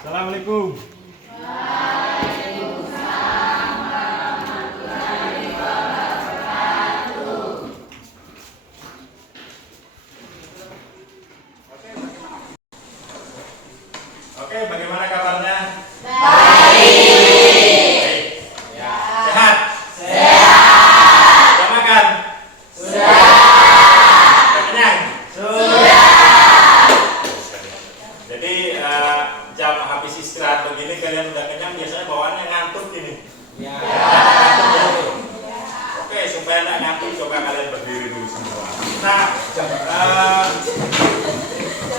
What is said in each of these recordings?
Assalamualaikum. Oke, bagaimana kabarnya? Baik. Ya. Sehat? Sehat. Sudah makan? Sudah. Sudah kenyang? Sudah. Jadi jam habis istirahat begini kalian udah kenyang, biasanya bawaannya ngantuk gini. Ya. Oke, supaya tidak ngantuk coba kalian berdiri dulu semua.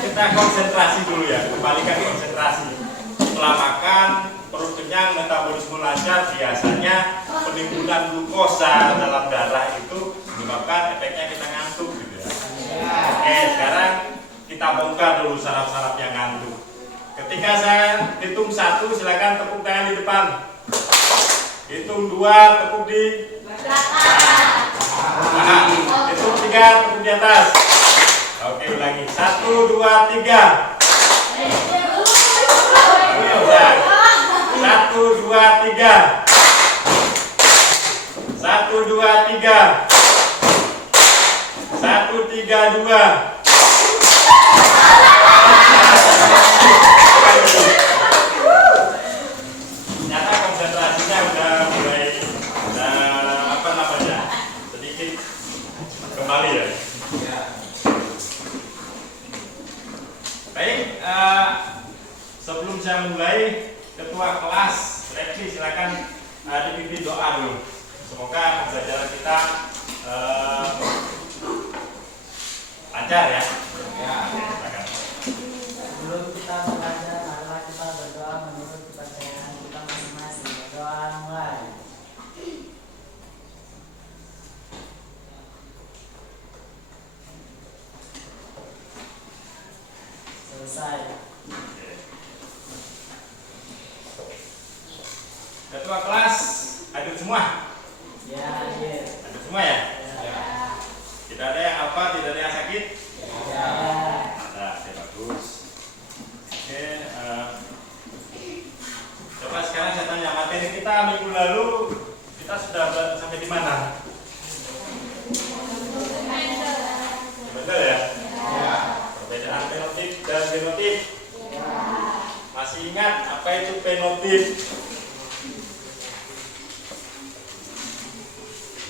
Kita konsentrasi dulu ya, kembalikan konsentrasi. Setelah makan, perut kenyang, metabolisme lancar, biasanya penimbunan glukosa dalam darah itu menyebabkan efeknya kita ngantuk gitu ya. Oke, sekarang kita bongkar dulu saraf-saraf yang ngantuk. Ketika saya hitung 1, silakan tepuk tangan di depan. Hitung 2, tepuk di belakang. Hitung 3, tepuk di atas. Oke, ulangi. 1, 2, 3. 1, 2, 3. 1, 2, 3. 1, 3, 2. Ternyata konsentrasinya udah mulai sedikit kembali ya. Baik, sebelum saya mulai, ketua kelas Repsi silakan dipimpin doa dulu. Semoga pembelajaran kita lancar ya. Silakan. Sebelum kita belajar, marilah kita berdoa menurut kepercayaan kita masing-masing. Berdoa mulai. Selesai. Ketua kelas, hadir semua? Ya, hadir. Hadir semua ya? Ya. Tidak ada yang apa, tidak ada yang sakit? Ya. Ada, oke, bagus. Oke, coba sekarang saya tanya, materi kita minggu lalu kita sudah sampai di mana? Betul ya? Ya. Perbedaan fenotip dan genotip. Masih ingat apa itu fenotip?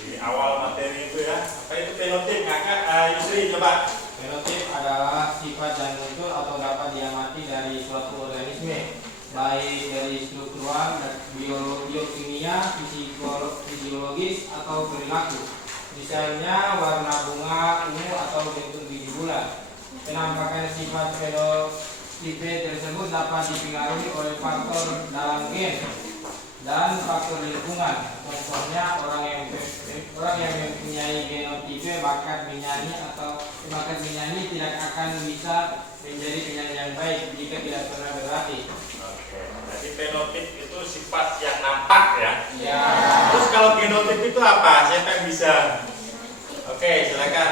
Di awal materi itu ya. Apa itu fenotip? Kakak, Yusri coba. Fenotip adalah sifat yang muncul atau dapat diamati dari suatu organisme, baik dari struktural, biokimia, fisiologis, atau perilaku. Misalnya warna bunga, ungu, atau bentuk biji bulan. Penampakan sifat fenotipe tersebut dapat dipengaruhi oleh faktor dalam gen dan faktor lingkungan. Contohnya orang yang mempunyai genotipe bakat menyanyi tidak akan bisa menjadi penyanyi yang baik jika tidak pernah berlatih. Oke, jadi fenotip itu sifat yang nampak ya. Ya. Terus kalau genotip itu apa? Siapa yang bisa? Oke, silakan.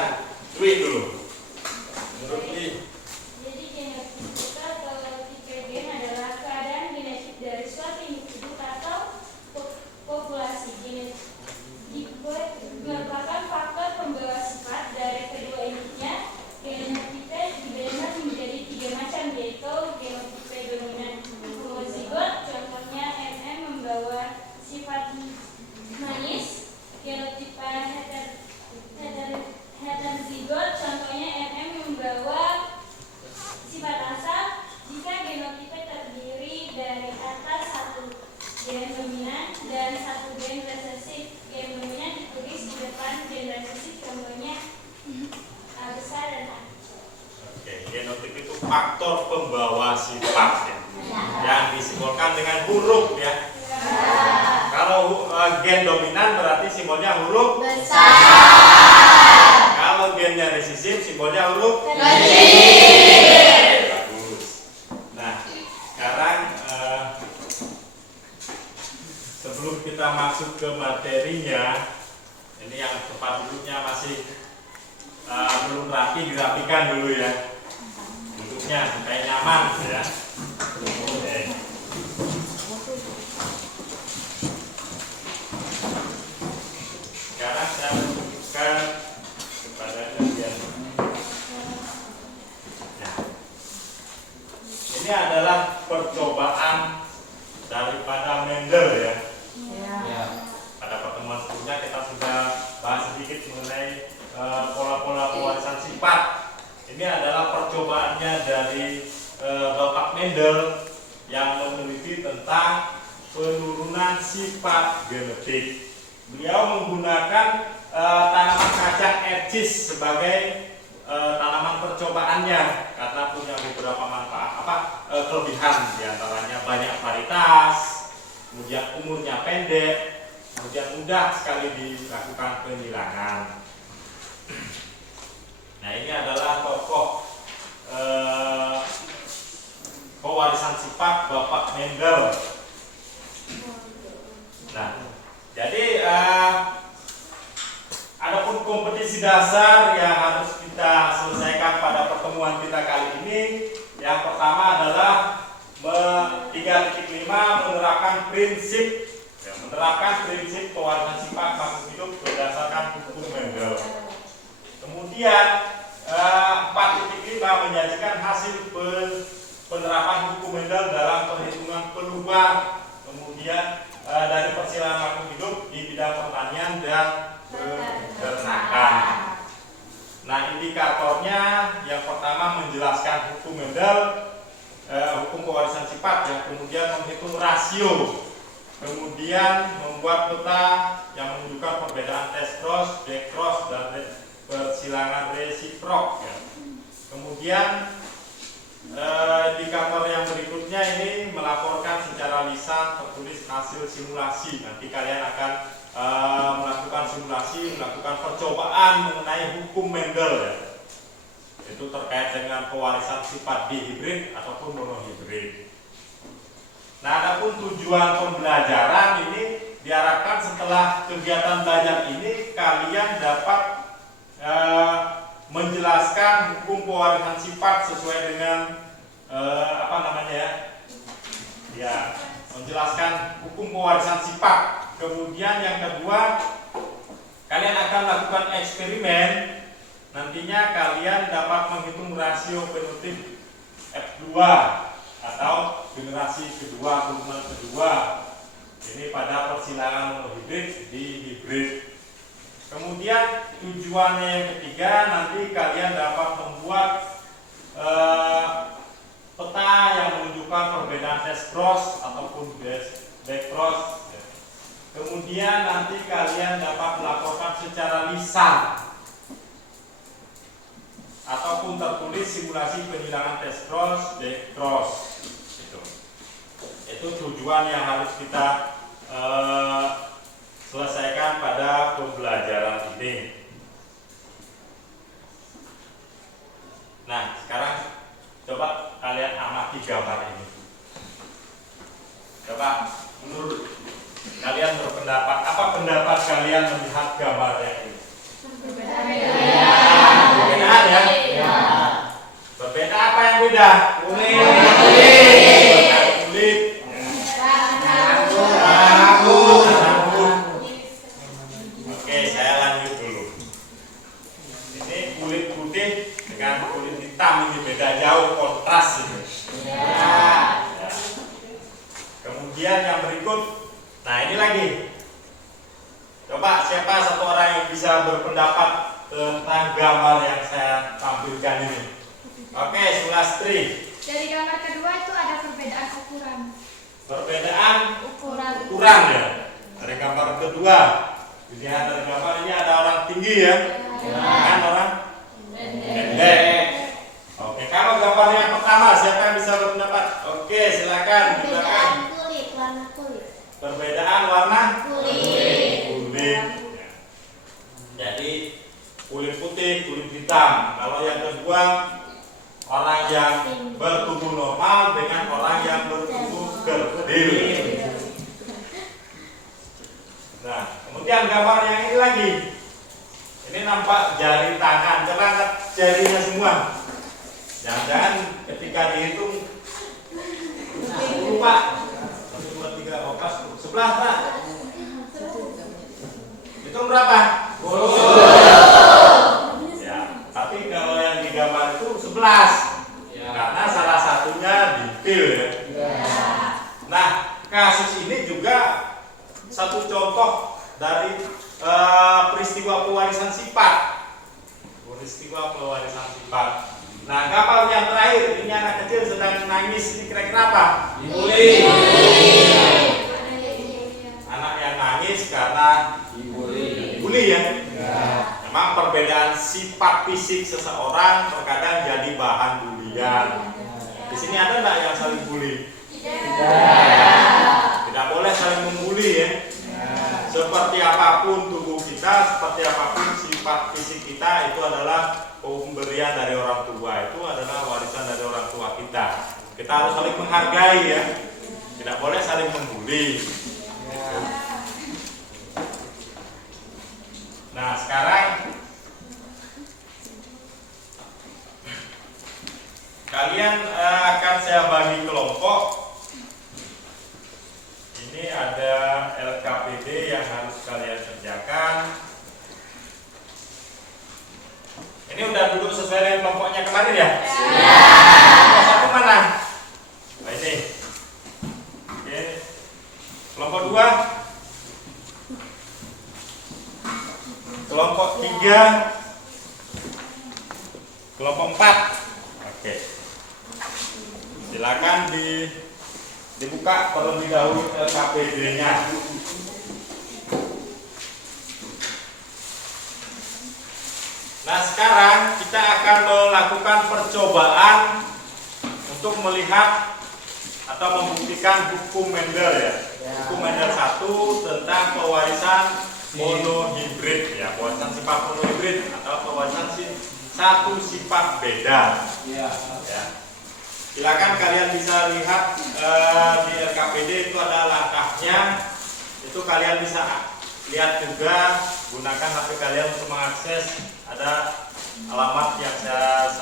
Dwi dulu. Menurut Dwi. Jadi genotipe atau tipe gen adalah keadaan genetik dari suatu individu atau populasi. Genotipe merupakan faktor pembawa sifat dari kedua intinya. Genotipe dibagi menjadi 3 macam, yaitu genotipe dominan homozigot, contohnya MM membawa sifat manis. Genotipe heterozigot, contohnya MM membawa sifat asam. Jika genotipe terdiri dari atas 1 gen dominan dan 1 gen resesif. Gen dominan ditulis di depan, gen resesif contohnya A besar dan A kecil. Oke, genotip itu faktor pembawa sifat ya. Yang disimbolkan dengan huruf ya. Kalau gen dominan berarti simbolnya huruf besar. Kalau gennya resesif simbolnya huruf kecil. Bagus. Nah, sekarang sebelum kita masuk ke materinya, ini yang tempat duduknya masih belum rapi, dirapikan dulu ya. Duduknya supaya nyaman ya. Oke. sifat genetik. Beliau menggunakan tanaman kacang ercis sebagai tanaman percobaannya karena punya beberapa manfaat kelebihan, diantaranya banyak varietas, kemudian umurnya pendek, kemudian mudah sekali dilakukan penyilangan. Nah, ini adalah tokoh pewarisan sifat Bapak Mendel. Nah, jadi adapun kompetisi dasar yang harus kita selesaikan pada pertemuan kita kali ini, yang pertama adalah 3.5 menerapkan prinsip pewarisan sifat makhluk hidup berdasarkan hukum Mendel. Kemudian 4.5 menyajikan hasil penerapan hukum Mendel dalam perhitungan peluang, kemudian dari persilangan makhluk hidup di bidang pertanian dan peternakan. Nah, indikatornya yang pertama menjelaskan hukum Mendel, hukum pewarisan sifat, yang kemudian menghitung rasio, kemudian membuat peta yang menunjukkan perbedaan test cross, back cross, dan persilangan resiprok. Kemudian indikator yang berikutnya ini melaporkan secara lisan tertulis hasil simulasi. Nanti kalian akan melakukan simulasi, melakukan percobaan mengenai hukum Mendel ya. Itu terkait dengan pewarisan sifat dihibrid ataupun monohibrid. Nah, adapun tujuan pembelajaran ini diharapkan setelah kegiatan belajar ini kalian dapat menjelaskan hukum pewarisan sifat sesuai dengan menjelaskan hukum pewarisan sifat. Kemudian yang kedua, kalian akan melakukan eksperimen. Nantinya kalian dapat menghitung rasio fenotip F2 atau generasi kedua, turunan kedua. Ini pada persilangan monohibrid di hibrid. Kemudian tujuannya yang ketiga, nanti kalian dapat membuat peta yang menunjukkan perbedaan test cross ataupun back cross. Kemudian nanti kalian dapat melaporkan secara lisan ataupun tertulis simulasi penyilangan test cross, back cross. Itu tujuan yang harus kita selesaikan pada pembelajaran ini. Nah, sekarang coba kalian amati gambar ini. Coba menurut kalian berpendapat, apa pendapat kalian melihat gambar yang ini? Perbedaan ya? Berbeda apa yang beda? Kulit. Oke, saya lanjut dulu. Ini kulit putih dengan kulit hitam, ini beda jauh, kontras ini. Ya. Kemudian yang berikut, nah ini lagi. Coba siapa satu orang yang bisa berpendapat tentang gambar yang saya tampilkan ini? Oke, Sulastri. Dari gambar kedua itu ada perbedaan ukuran. Perbedaan Ukuran. ukuran ya. Dari gambar kedua, dilihat dari gambar ini ada orang tinggi ya, kan orang pendek. Oke, kalau gambar yang pertama siapa yang bisa berpendapat? Oke, silakan. Perbedaan kulit, warna kulit. Perbedaan warna Kulit. kulit. Jadi kulit putih, kulit hitam. Kalau yang kedua, orang yang bertubuh normal dengan orang yang bertubuh kerdil. Nah, kemudian gambar yang ini lagi. Ini nampak jari tangan. Coba angkat jarinya semua. Jangan-jangan ketika dihitung 10 Pak. 1, 2, 3, 4, 11 Pak. Hitung berapa? 10. Ya, tapi kalau yang digambar itu 11. Karena salah satunya dipil ya. Nah, kasus ini juga satu contoh dari peristiwa pewarisan sifat. Peristiwa pewarisan sifat. Nah, kapal yang terakhir, ini anak kecil sedang nangis, ini kira-kira apa? Memang perbedaan sifat fisik seseorang terkadang jadi bahan bulian. Di sini ada nggak yang saling bully? Tidak boleh saling membuli ya. Seperti apapun tubuh kita, seperti apapun sifat fisik kita, itu adalah pemberian dari orang tua. Itu adalah warisan dari orang tua kita. Kita harus saling menghargai ya. Tidak boleh saling membuli. Nah, sekarang kalian akan saya bagi kelompok. Ini ada LKPD yang harus kalian kerjakan. Ini udah duduk sesuai dengan kelompoknya kemarin ya? Kelompok satu mana? Nah, ini. Oke. Kelompok 2. Kelompok 3. Kelompok 4. Oke. Silakan dibuka terlebih dahulu LKPD-nya. Nah, sekarang kita akan melakukan percobaan untuk melihat atau membuktikan hukum Mendel ya. Hukum Mendel 1 tentang pewarisan monohibrid ya, pewarisan sifat monohibrid atau pewarisan satu sifat beda. Ya. Silakan kalian bisa lihat di LKPD itu ada langkahnya. Itu kalian bisa lihat juga, gunakan HP kalian untuk mengakses. Ada alamat yang saya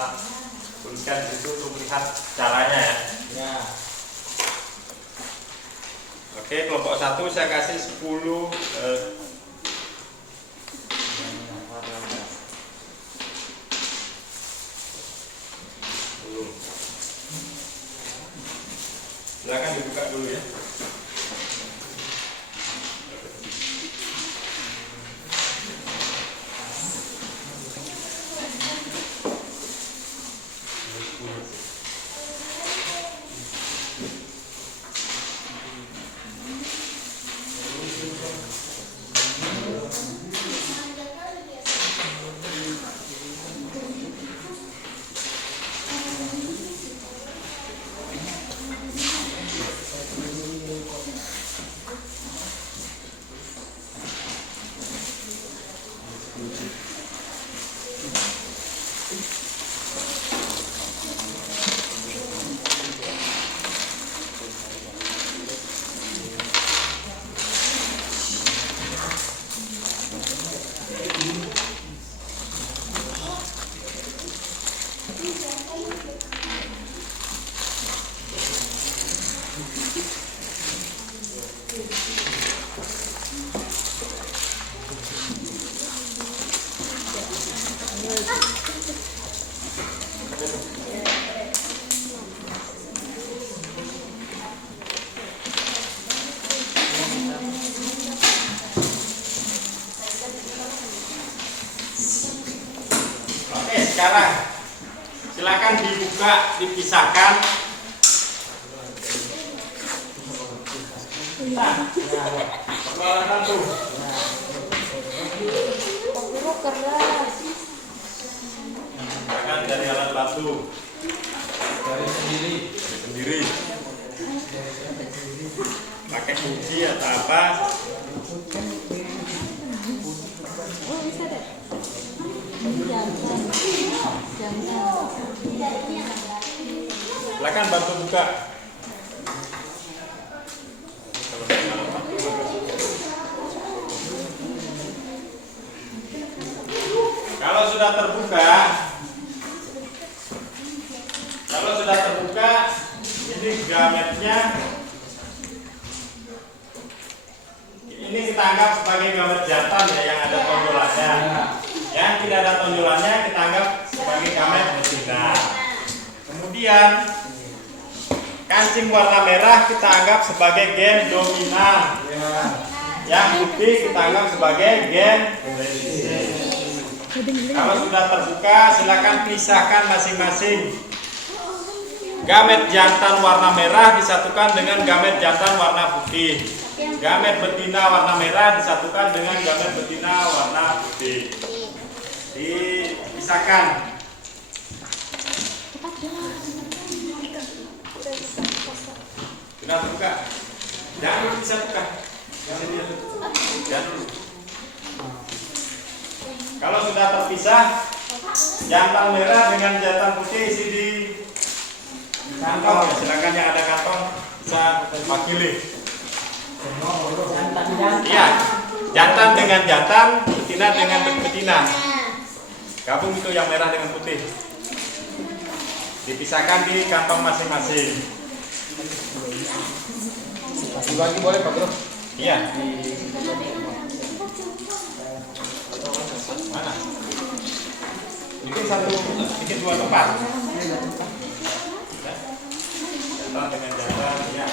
tuliskan di situ untuk melihat caranya ya. Oke, kelompok 1 saya kasih 10 silakan dibuka dulu ya. Sekarang silakan dibuka, dipisahkan. Nah, persoalan tuh. Silakan dari alat bantu. Dari Sendiri. Pakai kunci atau apa? Silakan bantu buka. Kalau sudah terbuka, ini gametnya. Ini kita anggap sebagai gamet jantan ya, yang ada tonjolannya. Yang tidak ada tonjolannya kita anggap sebagai gamet betina. Kemudian kancing warna merah kita anggap sebagai gen dominan. Yang putih kita anggap sebagai gen resisten. Kalau sudah terbuka, silakan pisahkan masing-masing. Gamet jantan warna merah disatukan dengan gamet jantan warna putih. Gamet betina warna merah disatukan dengan gamet betina warna putih. dipisahkan. Sudah buka. Jangan dulu bisa buka. Jangan dulu. Kalau sudah terpisah, jantan merah dengan jantan putih isi di kantong ya. Silakan yang ada kantong bisa wakili. Iya, jantan dengan jantan, betina dengan betina. Gabung itu yang merah dengan putih. Dipisahkan di kantong masing-masing. Dibagi boleh Pak Bro? Iya. Mana? Bikin satu, bikin dua tempat. Jantan dengan jantan, ya.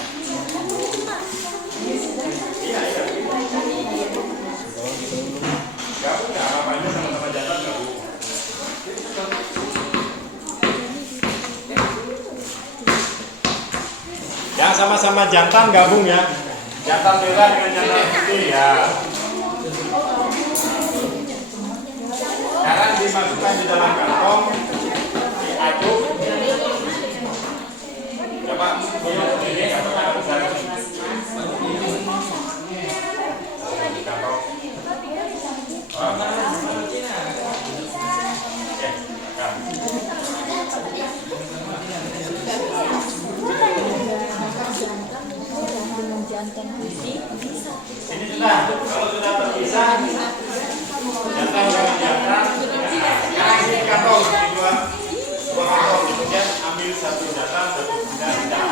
Iya. Gabung nggak apa-apa aja sama-sama jantan gabung. Yang sama-sama jantan gabung ya. Jantan merah dengan jantan putih ya. Sekarang dimasukkan di dalam kantong, diaduk. Coba ini kantongnya besar. Ini sudah, kalau sudah terpisah, jantan dengan jantan. Sekarang ini kantong, di dua kantong, kemudian ambil satu jantan, satu betina, tidak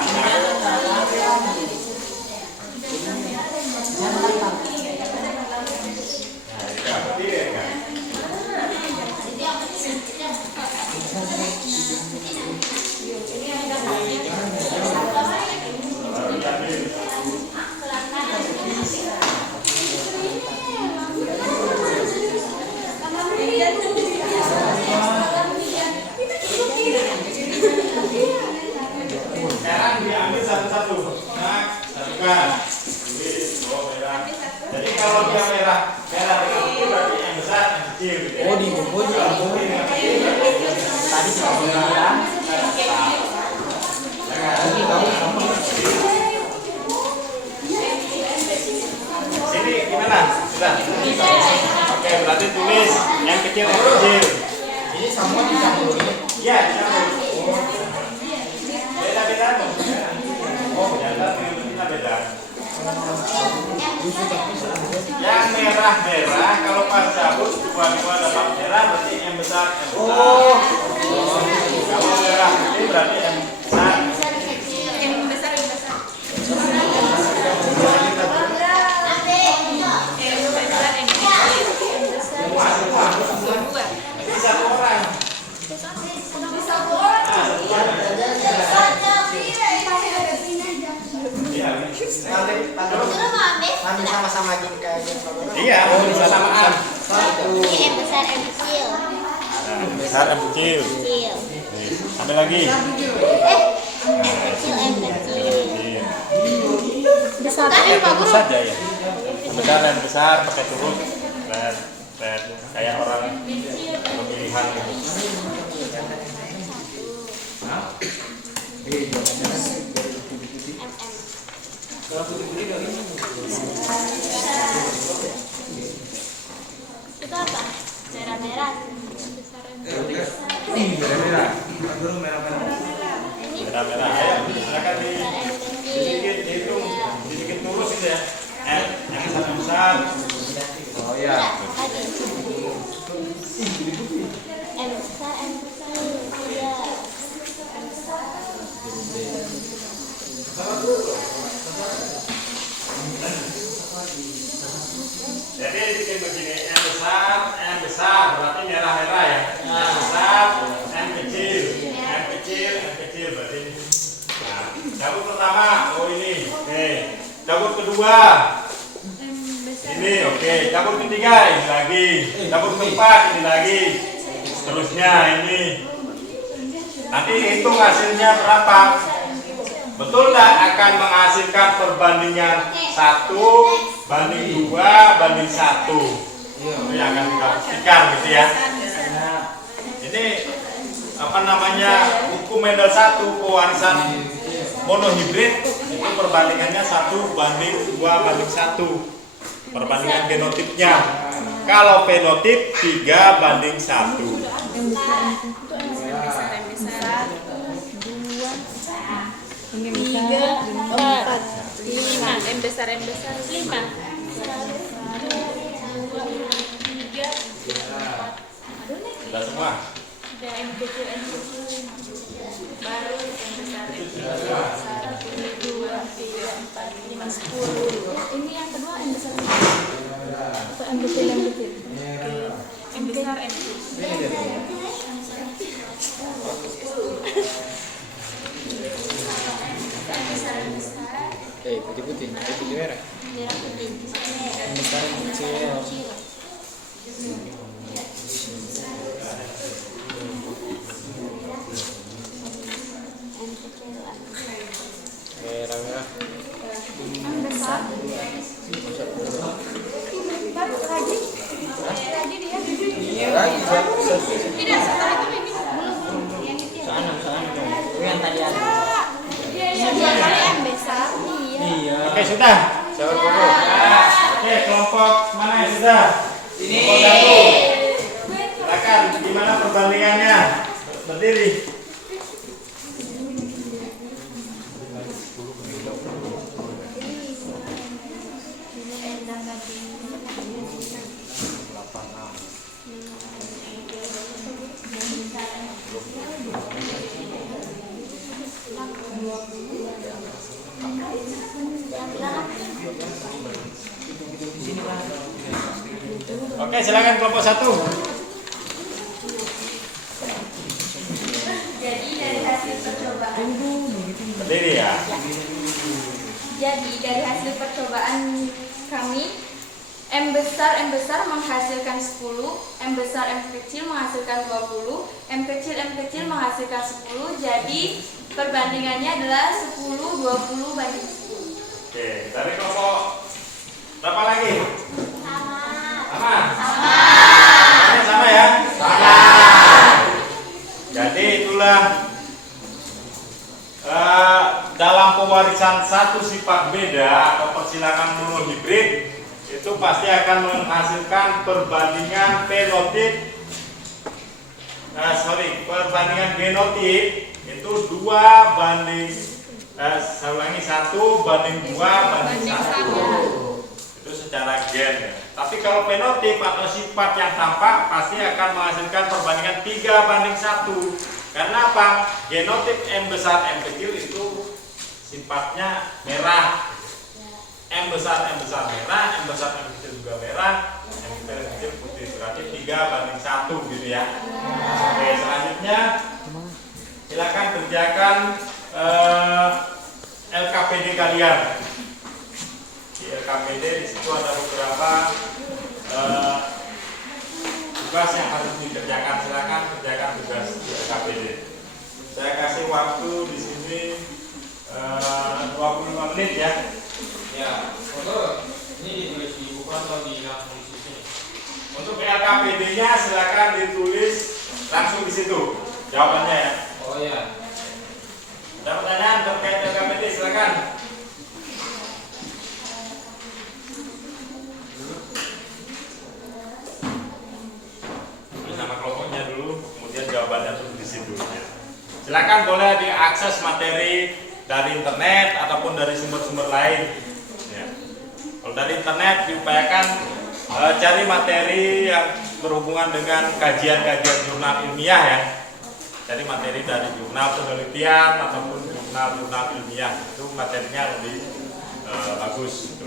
sekarang diambil satu-satu. Nah, satukan. Merah. Jadi kalau dia merah dengan putih berarti yang besar, yang kecil. Oh, dibungkus tadi kita bilang. Sini gimana? Sudah. Oke, berarti tulis yang kecil yang kecil. Ini semua dicampur ini. Iya, dicampur. Beda-beda tuh. Oh, jantan dengan betina beda. Yang merah-merah kalau pas cabut dua-dua dapat merah berarti yang besar yang besar. Oh. Kalau merah putih berarti yang besar. Semua. Jadi satu orang. Nanti sama-sama gini kayak gini. Iya, bersamaan. Ini M besar M kecil. Nah, besar M kecil. Kecil. Ambil lagi. M kecil M kecil. Besar Pakai turus saja ya. Besar dan besar pakai turus. Dan kayak orang pemilihan gitu. Itu apa? Merah-merah. Besar M besar. Merah-merah. Ini Merah-merah. Ayo, silakan sedikit dihitung, sedikit turus itu ya. Yang satu besar. Oh ya. M besar M kecil. Iya. Jadi bikin begini, M besar berarti merah-merah ya. M besar, M kecil berarti. Nah, cabut pertama, oh ini, oke. Cabut kedua, ini oke. Cabut ketiga, ini lagi. Cabut keempat, ini lagi. Seterusnya ini. Nanti hitung hasilnya berapa. Betul tak akan menghasilkan perbandingan 1 banding 2 banding 1. Itu yang akan kita pastikan gitu ya. ini apa namanya hukum Mendel 1 pewarisan monohibrid itu perbandingannya 1:2:1 perbandingan genotipnya. Kalau fenotip 3:1. Tiga, empat, lima. M besar 5. Tiga. Sudah semua? Udah M kecil. Baru M besar 1, 2, 3, 4, 5, 10. Ini yang kedua M besar. Atau M kecil. M besar M kecil. Putih merah. Merah putih. M besar M kecil. Merah. M besar. Baru lagi. Lagi dia. Iya lagi. Tidak, setelah itu ini belum. Yang itu. Sana. Yang tadi ada. Iya, dua kali M besar. Iya. Oke, sudah. Sabar foto. Oke, kelompok mana yang sudah? Ini. Kelompok 1. Silakan, gimana perbandingannya? Berdiri. Oke, silakan kelompok 1. Jadi dari hasil percobaan Berdiri ya. Jadi dari hasil percobaan kami M besar menghasilkan 10, M besar M kecil menghasilkan 20, M kecil menghasilkan 10. Jadi perbandingannya adalah 10:20:10. Oke, dari kelompok berapa lagi? Sama. Sama ya? Sama. Jadi itulah dalam pewarisan satu sifat beda atau persilangan monohibrid itu pasti akan menghasilkan perbandingan perbandingan genotip itu 1:2:1 itu secara gen ya. Tapi kalau fenotip atau sifat yang tampak pasti akan menghasilkan perbandingan 3:1. Karena apa? Genotip M besar M kecil itu sifatnya merah. M besar merah, M besar M kecil juga merah, M kecil putih. Berarti 3:1 gitu ya. Oke, selanjutnya silakan kerjakan LKPD kalian. Di LKPD di situ ada beberapa tugas yang harus dikerjakan. Silakan kerjakan tugas di LKPD. Saya kasih waktu di sini 25 menit ya. Ya, foto ini ditulis di buku atau di langsung di sini. Untuk LKPD-nya silakan ditulis langsung di situ jawabannya ya. Oh ya. Ada pertanyaan terkait LKPD silakan. Ini nama kelompoknya dulu, kemudian jawabannya tuh di situ. Ya. Silakan boleh diakses materi dari internet ataupun dari sumber-sumber lain. Ya. Kalau dari internet diupayakan cari materi yang berhubungan dengan kajian-kajian jurnal ilmiah ya. Cari materi dari jurnal penelitian ataupun jurnal ilmiah, itu materinya lebih bagus. Gitu.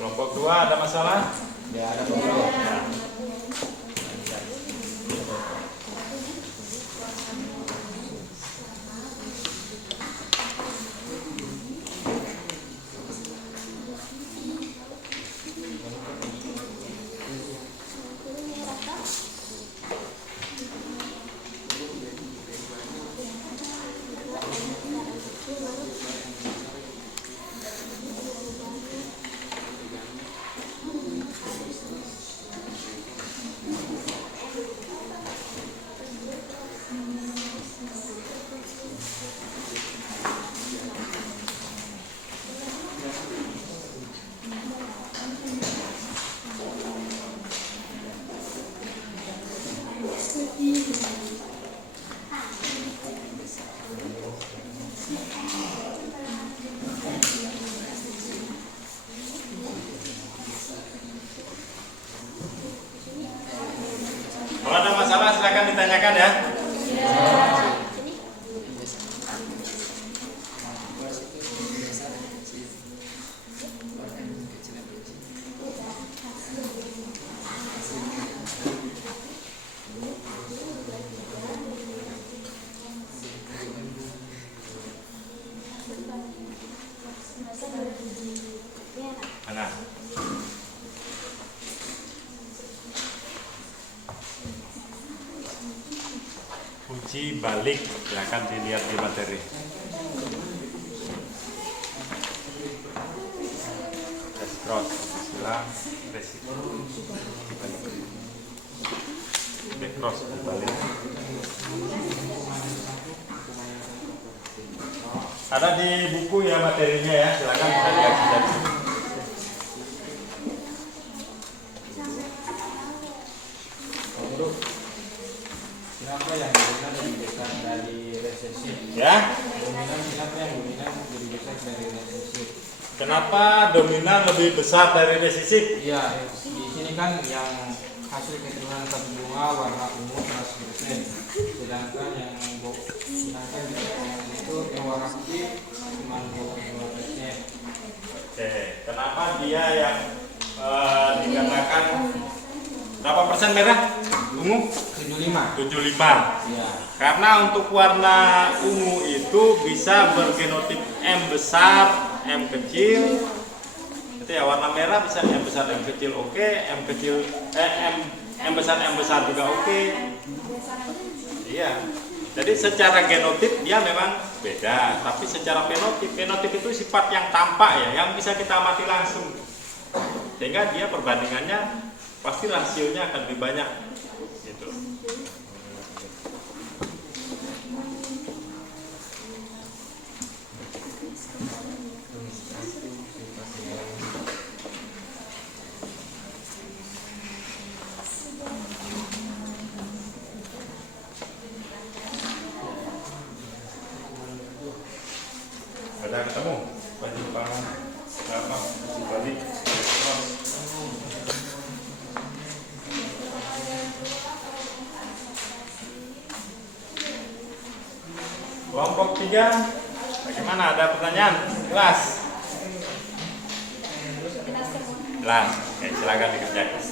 Kelompok 2 ada masalah? Ya, ada foto. Ya. Kalau ada masalah silakan ditanyakan ya. Mana? Uji balik, silakan dilihat di materi. Tes cross, silang, resiko, dibalik. Back cross, dibalik. Ada di buku ya materinya ya, silakan bisa lihat sendiri. Kenapa yang dominan lebih besar dari resesi? Ya, Kenapa yang dominan lebih besar dari resesi? kenapa dominan lebih besar dari resisif? Iya, di sini kan yang hasil keturunan satu bunga warna ungu 100%, sedangkan yang itu yang warna putih cuma 25%. Oke, kenapa dia yang dikatakan berapa persen merah? Ungu? 75. 75. Iya. Karena untuk warna ungu itu bisa bergenotip M besar, M kecil. Itu ya, warna merah bisa M besar, M kecil oke, M besar juga oke. Iya. Jadi secara genotip dia memang beda, tapi secara fenotip itu sifat yang tampak ya, yang bisa kita amati langsung. Sehingga dia perbandingannya pasti rasionya akan lebih banyak gitu. Ada ketemu baju pangan berapa balik kelompok 3 bagaimana, ada pertanyaan? Kelas? Kelas, oke, silakan dikerjakan.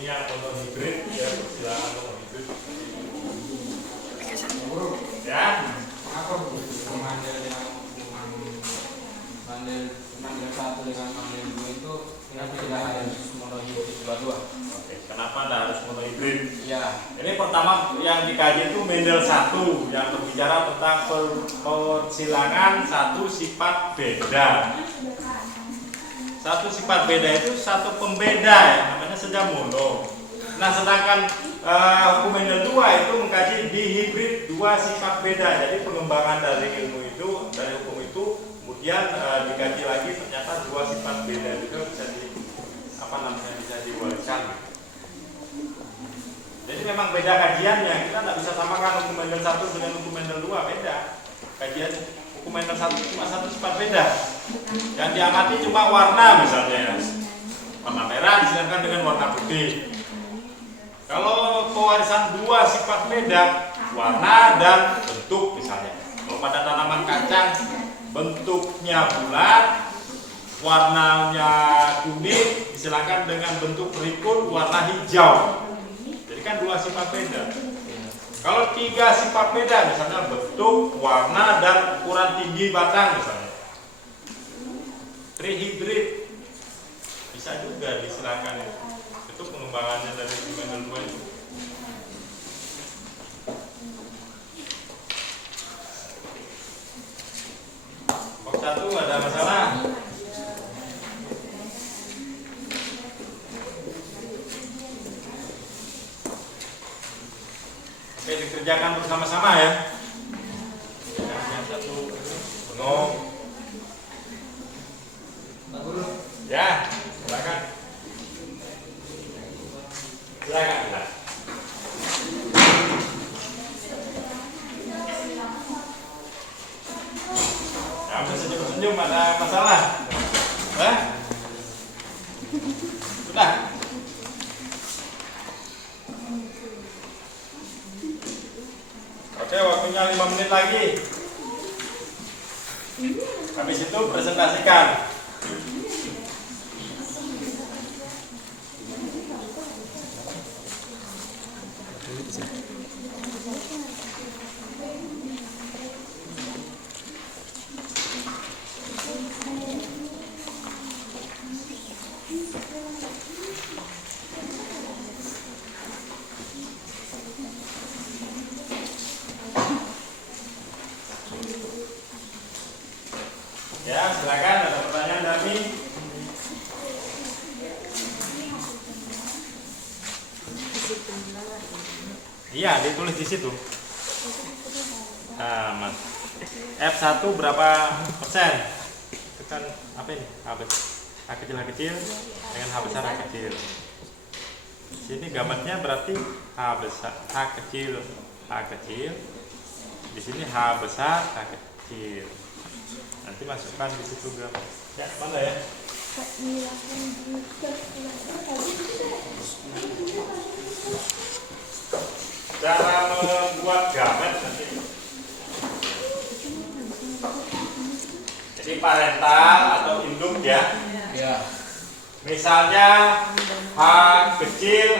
Ini yang monohibrid ya, persilakan monohibrid ya. Mengapa mandel yang mandel 1 dengan mandel 2 itu kenapa tidak harus monohibrid dua-dua? Oke, kenapa Anda harus monohibrid? Ya, Ini pertama yang dikaji itu Mendel 1 yang berbicara tentang persilangan satu sifat beda. Satu sifat beda itu satu pembeda ya, namanya saja mono. Nah, sedangkan hukum Mendel 2 itu mengkaji dihibrid dua sifat beda. Jadi pengembangan dari ilmu itu, dari hukum itu kemudian dikaji lagi ternyata dua sifat beda juga bisa bisa diwariskan. Jadi memang beda kajiannya, kita tidak bisa samakan hukum Mendel 1 dengan hukum Mendel 2, beda. Kajian hukum Mendel 1 cuma satu sifat beda. Yang diamati cuma warna misalnya ya. Warna merah disidangkan dengan warna putih. Kalau pewarisan dua sifat beda, warna dan bentuk misalnya. Kalau pada tanaman kacang bentuknya bulat, warnanya kuning, disilakan dengan bentuk berikut warna hijau. Jadi kan dua sifat beda. Kalau 3 sifat beda, misalnya bentuk, warna, dan ukuran tinggi batang misalnya. Trihibrid bisa juga disilakan itu pengembangannya dari Menel 2 itu. Box 1 ada masalah? Oke, dikerjakan bersama-sama ya. Yang satu penuh. Ya, silakan. Silakan. Kamu senyum-senyum, ada masalah? Sudah. Oke, waktunya 5 menit lagi. Habis itu presentasikan. Ya, silakan, ada pertanyaan dari iya, ditulis di situ. Nah, Mas. F1 berapa persen? Itu kan apa ini? H kecil dengan H besar H kecil. Sini gambarnya berarti H besar H kecil. Di sini H besar H kecil. Nanti masukkan di situ gambar. Ya, mana ya? Cara membuat gamet nanti. Jadi parental atau induk ya. Ya. Misalnya H kecil.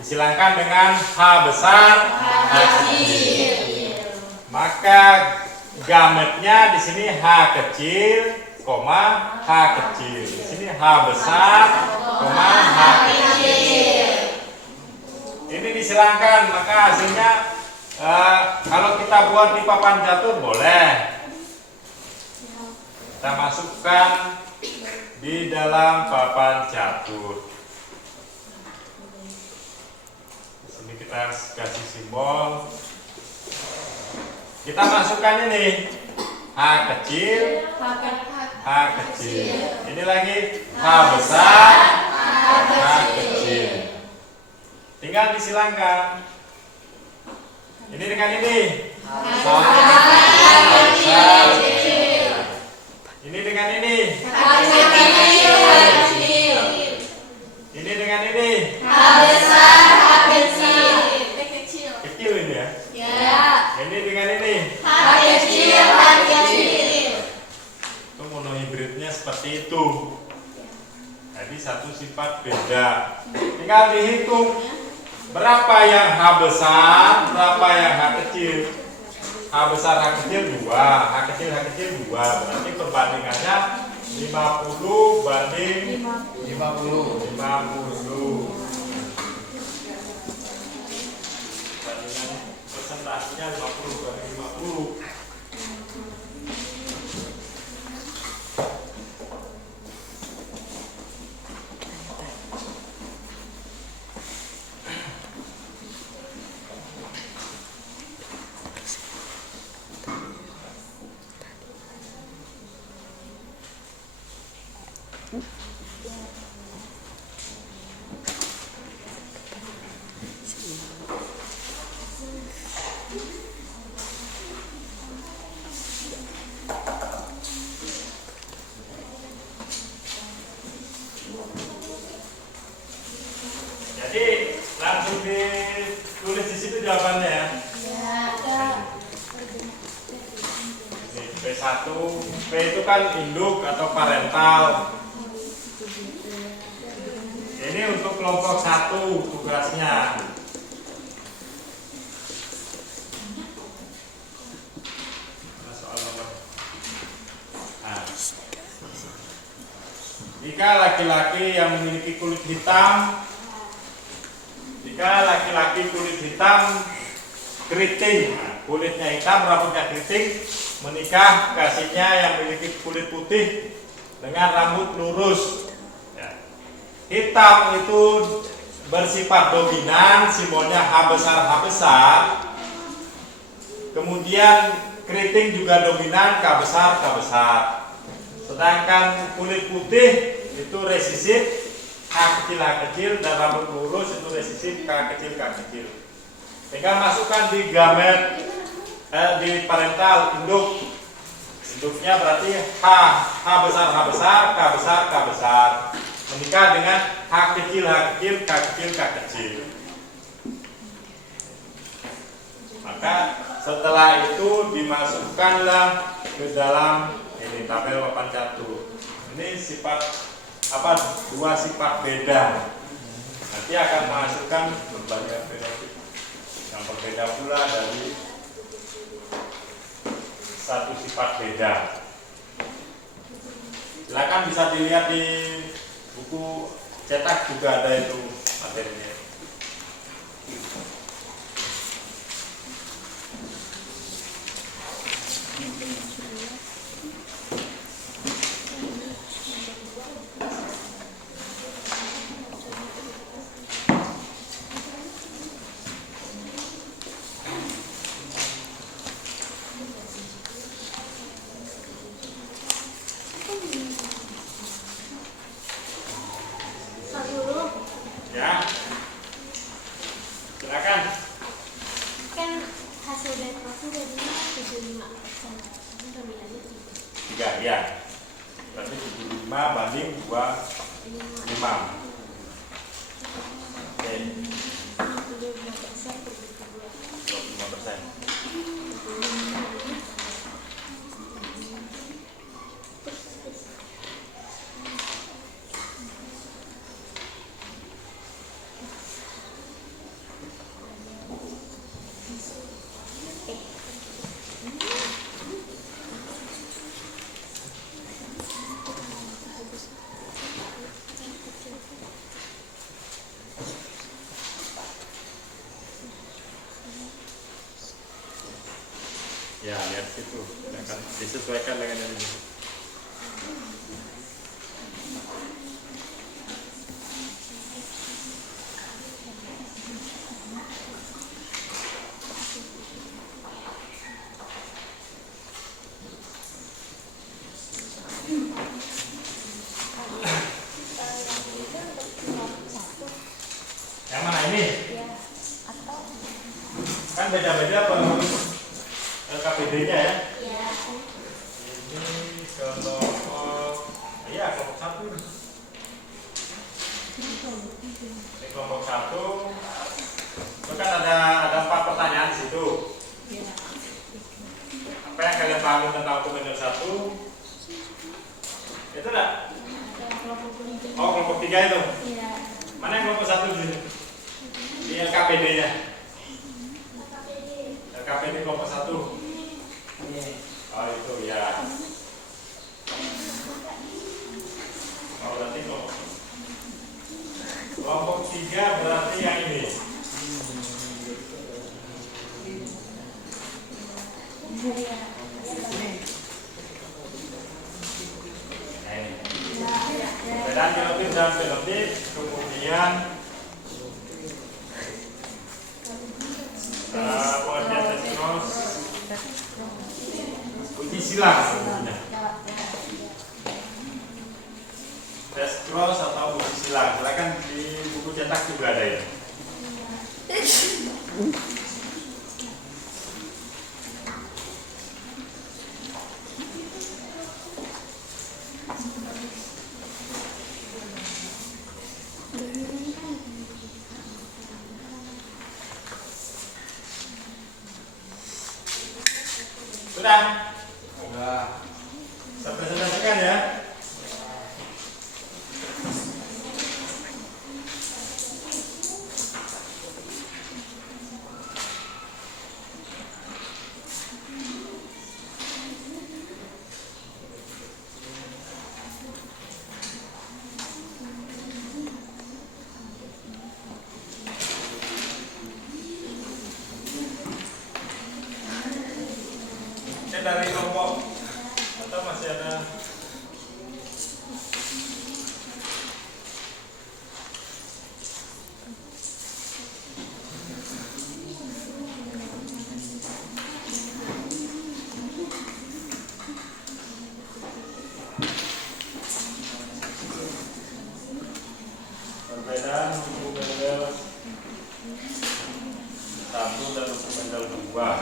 Disilangkan dengan H besar H kecil. Maka gametnya di sini H kecil, H kecil. Di sini H besar, H kecil. Ini disilangkan, maka hasilnya kalau kita buat di papan catur boleh. Kita masukkan di dalam papan catur. Di sini kita kasih simbol. Kita masukkan ini H kecil. Ini lagi H besar, H kecil. Tinggal disilangkan. Ini dengan ini. H besar. Ini dengan ini. Ini dengan ini. Kecil ini ya. Ini dengan ini. Itu monohibridnya seperti itu. Jadi satu sifat beda. Tinggal dihitung berapa yang H besar, berapa yang H kecil. H besar H kecil 2, H kecil 2. Berarti perbandingannya 50 banding 50. Bandingan persentasenya 50 banding 50. Jadi langsung ditulis di situ jawabannya ya. Ini P1, P itu kan induk atau parental. Ini untuk kelompok 1 tugasnya. Jika laki-laki yang memiliki kulit hitam, keriting, kulitnya hitam, rambutnya keriting, menikah kasihnya yang memiliki kulit putih dengan rambut lurus. Ya. Hitam itu bersifat dominan, simbolnya H besar. Kemudian keriting juga dominan, K besar. Sedangkan kulit putih itu resisif, H kecil, dan rambut lurus itu resisif, K kecil. Tinggal masukkan di gamet, di parental induk. Induknya berarti H besar, K besar. Menikah dengan H kecil, K kecil. Maka setelah itu dimasukkanlah ke dalam ini tabel papan catur. Ini sifat dua sifat beda. Nanti akan masukkan berbagai fenotip yang berbeda pula dari satu sifat beda. Silakan bisa dilihat di buku cetak juga ada itu materinya. Ya, silakan. Kan hasil bentrokan jadinya 75%. Dominannya 3 ya. Berarti 75 banding 25. Oke. 25%. Ya, lihat situ. Akan disesuaikan dengan yang ini. Yang mana ini? Kan beda-beda KPD-nya ya. Ini kelompok, iya kelompok 1. Ini kelompok 1. Itu kan ada 4 pertanyaan di situ. Apa yang kalian pahami tentang dokumen 1? Itu enggak? Oh, kelompok 3 itu. Mana yang kelompok 1 di sini? Di LKPD-nya. LKPD kelompok 1. Oh itu ya. Oh berarti kelompok 3 berarti yang ini. Nah ini. Perbedaan fenotip dan fenotip, kemudian pengertian teknos, uji silang sebetulnya. Tes cross atau uji silang, silakan di buku cetak juga ada ini. Sudah? Sudah. Saya presentasikan ya. dari kelompok atau masih ada? Perbedaan hukum Mendel 1 dan hukum Mendel 2.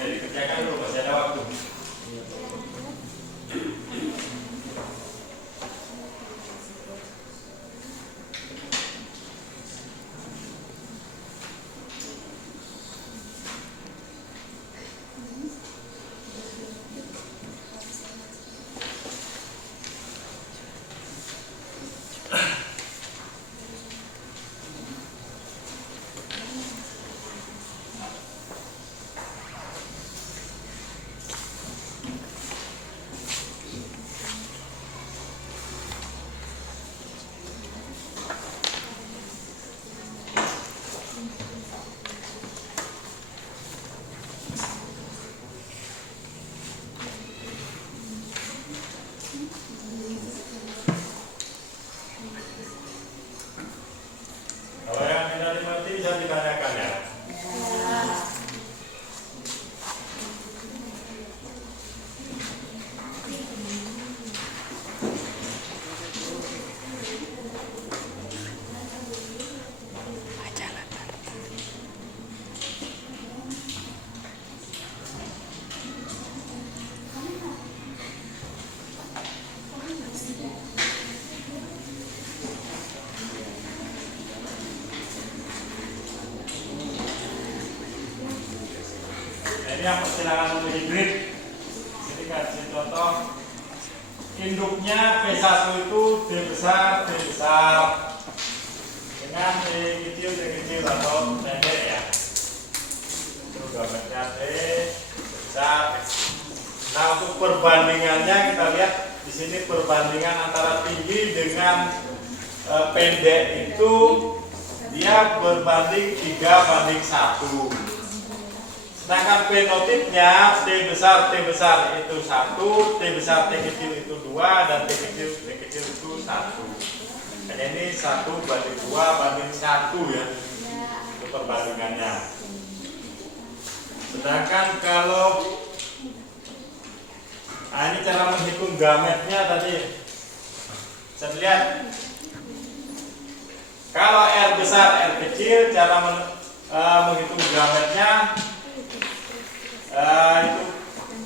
Jadi kerjakan dulu, masih ada waktu. Kalau yang tidak dimengerti bisa ditanyakan ya. Ini yang persilangan hibrid. Jadi kasih contoh, induknya P1 itu D besar dengan D kecil atau pendek ya. Itu gambarnya D besar. Nah untuk perbandingannya kita lihat di sini perbandingan antara tinggi dengan pendek itu dia berbanding 3:1. Sedangkan fenotipnya T besar itu 1, T besar T kecil itu 2, dan T kecil itu 1. Hanya ini 1:2:1 ya, itu perbandingannya. Sedangkan kalau ini cara menghitung gametnya tadi, bisa dilihat. Kalau R besar R kecil, cara menghitung gametnya itu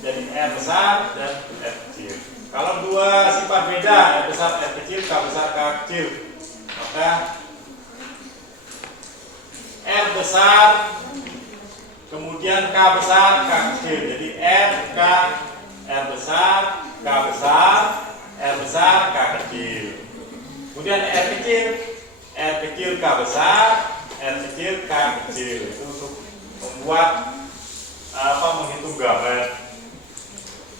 jadi R besar dan R kecil. Kalau dua sifat beda, R besar R kecil, K besar K kecil, maka R besar kemudian K besar K kecil. Jadi R besar K besar R besar K kecil. Kemudian R kecil K besar R kecil K kecil. Itu untuk membuat menghitung gamet.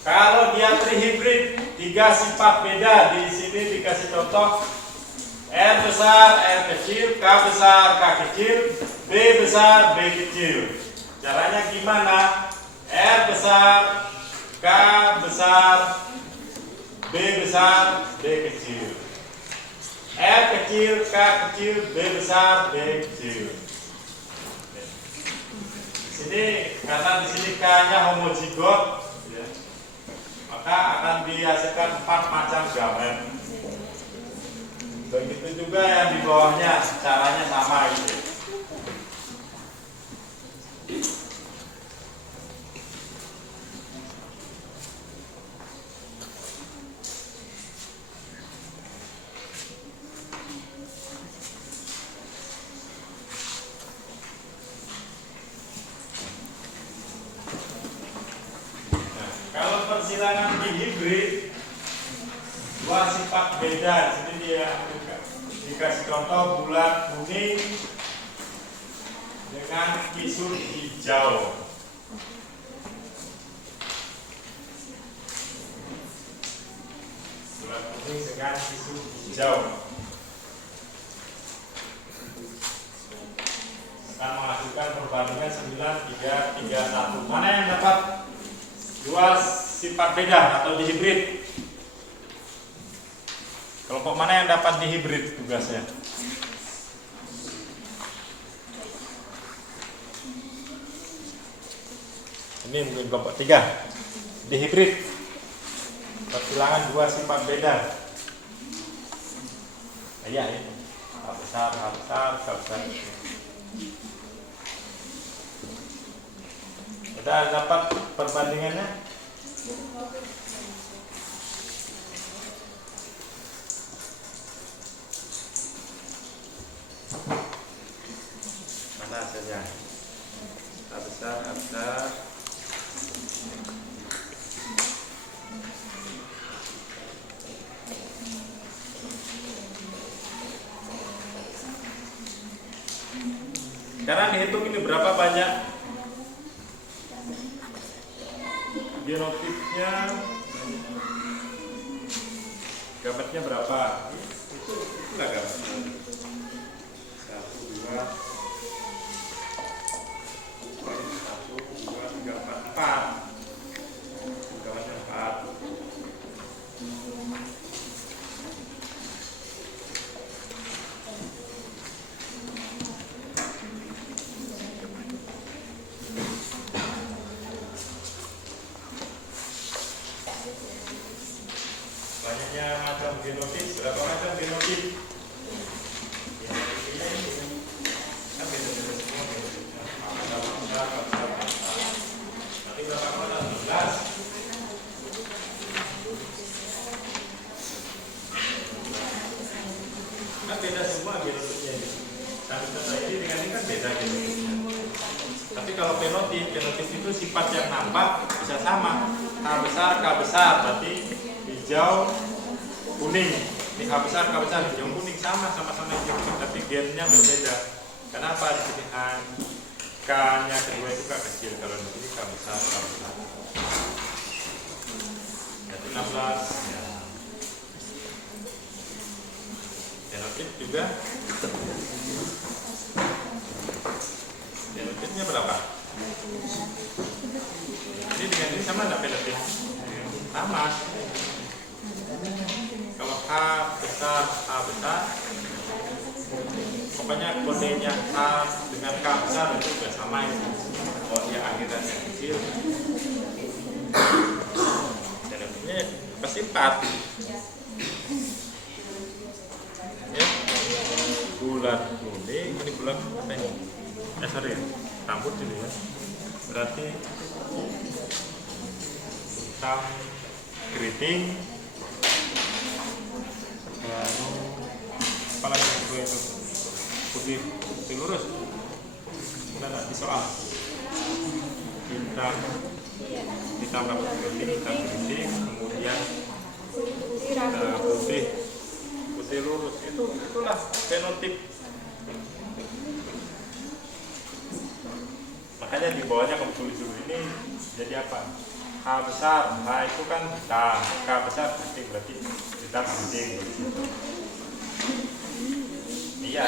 Kalau dia trihibrid, 3 sifat beda, di sini dikasih contoh R besar R kecil, K besar K kecil, B besar B kecil. Caranya gimana? R besar K besar B besar B kecil, R kecil K kecil B besar B kecil. Sini karena di sini K-nya homozigot, ya, maka akan dihasilkan 4 macam gamet. Begitu juga yang di bawahnya, caranya sama gitu. hibrid dua sifat beda. Sini dia dikasih contoh bulat kuning dengan kisut hijau. Bulat kuning dengan kisut hijau. Akan menghasilkan perbandingan 9:3:1. Mana yang dapat dua sifat beda atau dihibrid? Kelompok mana yang dapat dihibrid tugasnya? Ini mungkin kelompok 3. Dihibrid. Persilangan dua sifat beda. Iya, ini. K besar, K besar, K besar. Sudah dapat perbandingannya? Mana hasilnya? K besar, K besar. Sekarang dihitung ini berapa banyak genotipnya, gametnya berapa? Itulah gametnya. 1, 2, 3, 4, 4. Gametnya 4. Banyaknya macam genotip, berapa macam genotip? Kan beda-beda semua genotipnya. Nanti berapa macam? 11. Kan beda semua genotipnya ini. Sampai ini dengan ini kan beda genotipnya. Tapi kalau fenotip itu sifat yang nampak bisa sama. K besar, K besar, berarti hijau, kuning. Ini K besar, hijau, kuning sama-sama hijau kuning, tapi gennya berbeda. Kenapa di sini K-nya kedua itu K kecil, kalau di sini K besar, K besar. Jadi 16. Ya. Genotip juga. Genotipnya berapa? Ini dengan ini sama enggak fenotip? Sama. Kalau H besar, pokoknya kodenya H dengan K besar itu sudah sama itu. Kalau dia akhirannya kecil, genotipnya pasti 4. Ya, bulat kuning, ini bulat apa ini? Sorry ya, rambut ini ya. Berarti hitam keriting, baru apa lagi yang kedua itu? Putih lurus. Udah nggak di soal? Hitam rambut keriting, hitam keriting, kemudian putih lurus. Itulah fenotip. Makanya di bawahnya kamu tulis dulu ini jadi apa? H besar, H itu kan hitam, K besar keriting, berarti hitam keriting. Iya.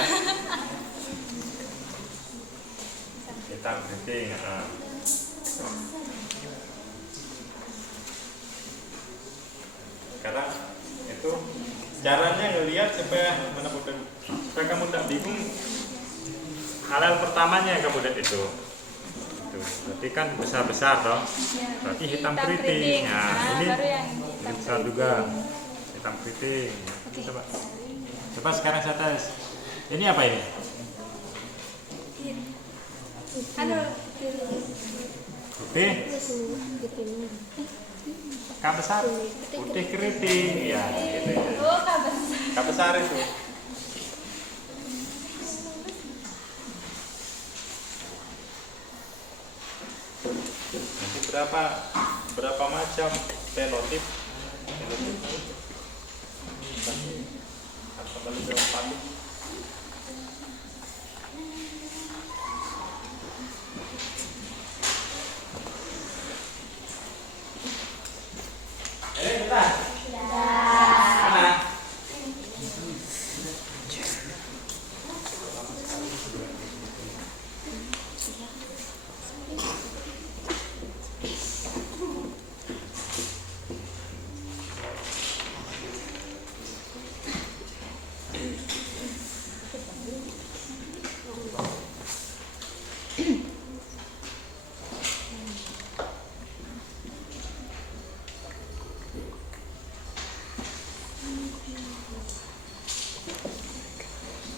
Hitam keriting. Sekarang itu caranya ngelihat supaya kamu tak bingung. Hal pertamanya yang kamu lihat itu. Berarti kan besar-besar toh. Berarti hitam keriting. Nah, ini besar juga. Hitam keriting. Coba sekarang saya tes. Ini apa ini? Putih. K besar. Putih keriting. Ya, gitu ya. K besar itu. Nanti berapa macam fenotip Kembali ke Palu. Bentar. Mana?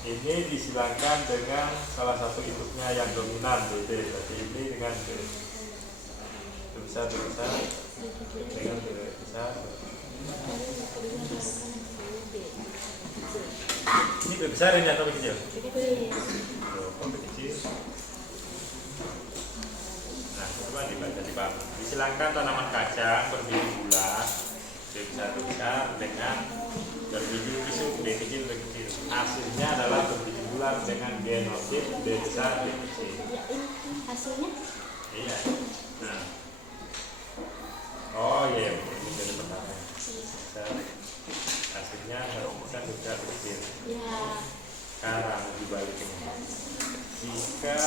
Ini disilangkan dengan salah satu inputnya yang dominan BD. Berarti ini dengan B besar dengan B besar. Ini B besar ini atau B kecil? Oh, B kecil. Nah, coba dibaca di bawah. Disilangkan tanaman kacang berbiji bulat B besar dengan berbiji kusuk B kecil. Hasilnya adalah berbiji bulat dengan genotip B besar B kecil. Hasilnya? Iya. Nah. Oh iya, ini jadi pertama. Hasilnya bisa besar kecil. Ya. Sekarang dibaliknya. Jika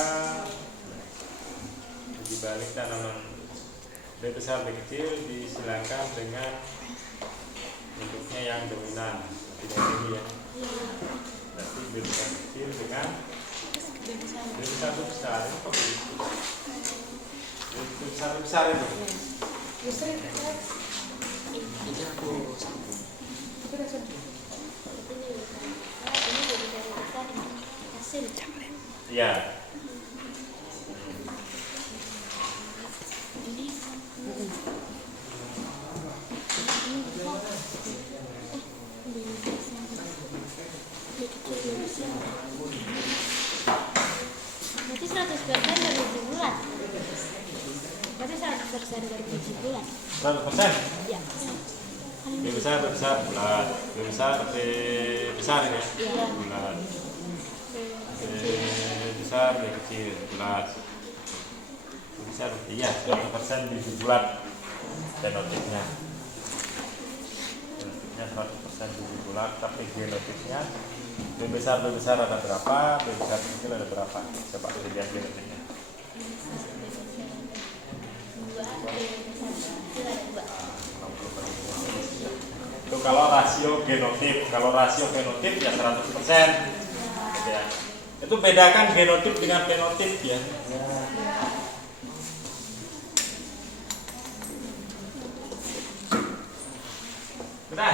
dibalik tanaman B besar B kecil disilangkan dengan bentuknya yang dominan. Tidak ini ya. Berarti B besar kecil dengan B besar itu besar itu. Iya. Berarti 100% dari biji bulat. Berarti 100% dari biji bulat. 100%? Ya. B besar bulat. B besar ya? Iya. Bulat. B besar B kecil bulat. B besar iya 100% biji bulat genotipnya. Genotipnya 100% biji bulat, tapi genotipnya B besar ada berapa, B besar kecil ada berapa? Coba lihat genotipnya. Itu kalau rasio genotip ya 100%. Ya. Itu bedakan genotip dengan fenotip ya. Benar?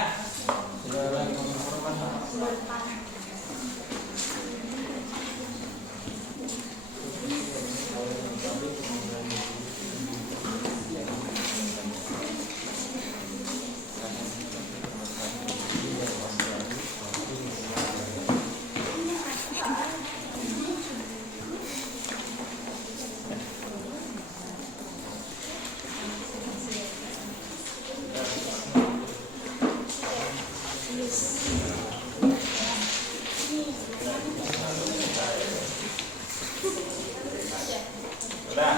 Udah.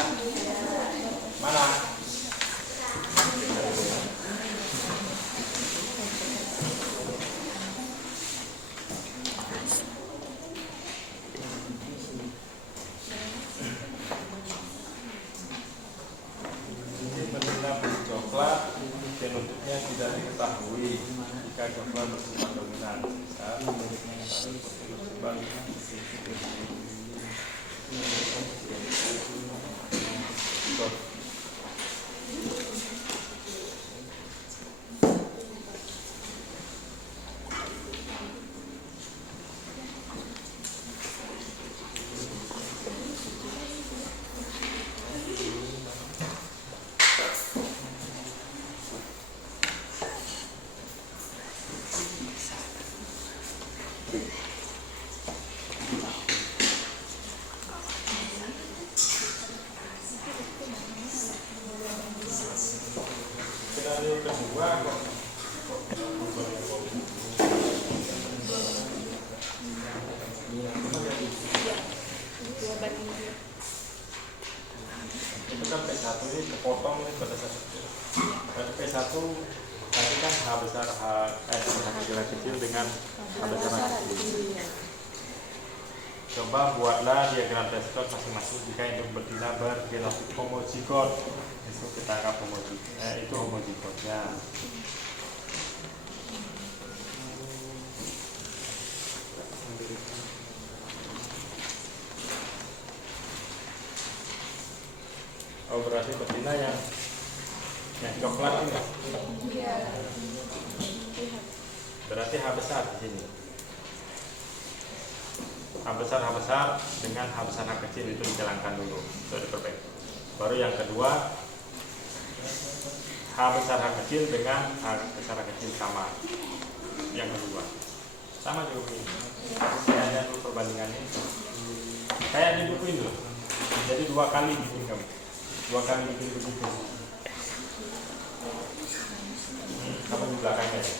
Mana? Mengenal coklat, fenotipnya tidak diketahui jika coklat bersifat dominan. kepotong ini pada saat kecil. Berarti P1 tadi kan H besar kecil dengan H besar kecil. Coba buatlah diagram Prescott masing-masing jika induk betina bergenotip homozigot. Itu kita anggap itu homozigotnya. Oh, berarti betina yang coklat ini. Berarti H besar di sini. H besar dengan H besar H kecil itu dijalankan dulu. Itu diperbaiki. Baru yang kedua, H besar H kecil dengan H besar H kecil sama. Yang kedua sama juga ini. Saya lihat dulu perbandingannya. Kayak di buku ini loh. Jadi 2 kali bikin kamu. 2 kali bikin begitu. Kamu di belakangnya ya.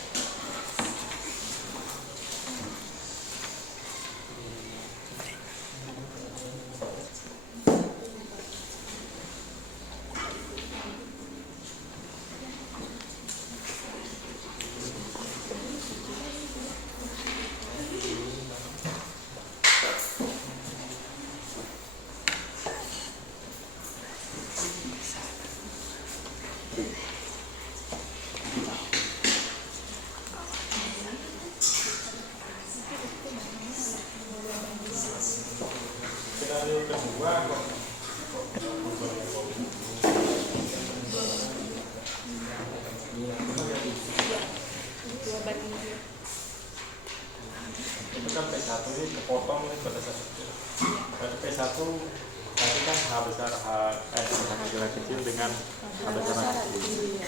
Skenario kedua kok itu kan P1 ini kepotong ini pada saat kecil. Berarti P1 tadi kan H besar kecil dengan H besar kecil.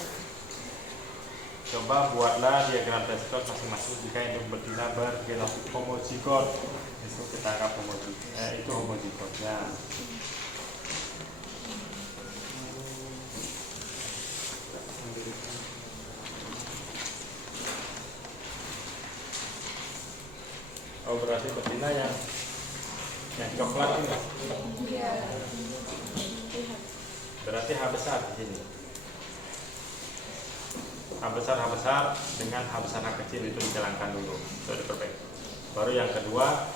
Coba buatlah diagram Prescott masing-masing jika induk betina bergenotip homozigot. Itu kita anggap itu homozigotnya. Oh, berarti betina yang coklat ini. Berarti H besar di sini. H besar dengan H besar H kecil itu dijalankan dulu. Itu diperbaiki. Baru yang kedua,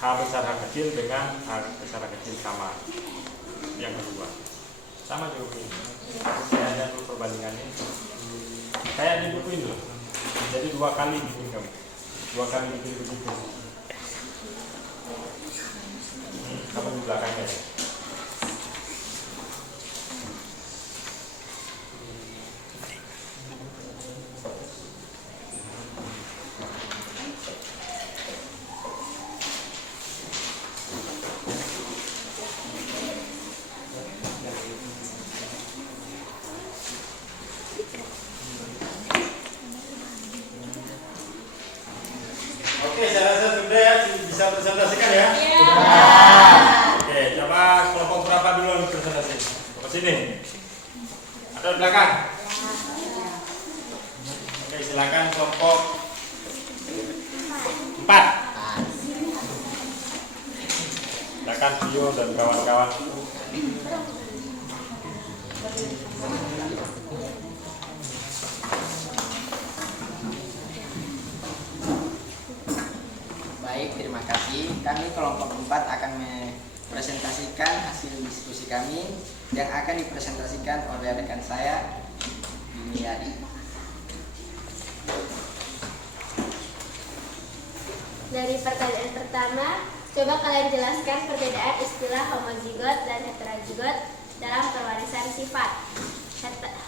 H besar H kecil dengan H besar H kecil sama. Yang kedua sama juga ini. Saya lihat dulu perbandingannya. Kayak di buku ini loh. Jadi 2 kali bikin kamu. 2 kali bikin begitu. Kamu di belakangnya ya. Oke, saya rasa sudah ya, bisa presentasikan ya. Oke, coba kelompok berapa dulu yang presentasi? Ke sini. Ada di belakang. Oke, silakan kelompok 4. Silakan Vio dan kawan-kawan. Baik, terima kasih. Kami kelompok 4 akan mempresentasikan hasil diskusi kami yang akan dipresentasikan oleh rekan saya, Yuniadi. Dari pertanyaan pertama, coba kalian jelaskan perbedaan istilah homozigot dan heterozigot dalam pewarisan sifat.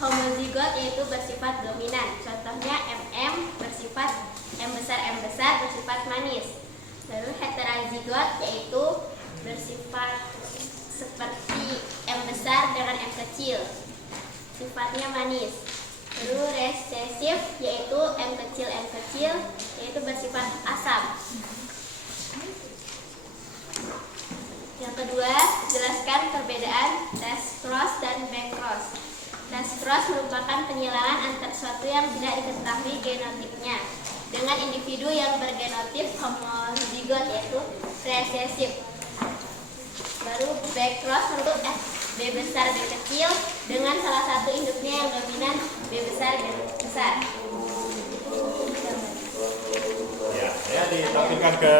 Homozigot yaitu bersifat dominan, contohnya MM bersifat M besar bersifat manis. Lalu heterozigot yaitu bersifat seperti M besar dengan M kecil, sifatnya manis. Lalu resesif yaitu M kecil yaitu bersifat asam. Yang kedua, jelaskan perbedaan test cross dan back cross. Test cross merupakan penyilangan antar suatu yang tidak diketahui genotipnya dengan individu yang bergenotip homozigot yaitu resesif. Baru back cross untuk B besar B kecil dengan salah satu induknya yang dominan B besar B besar. Ya, ditampilkan ke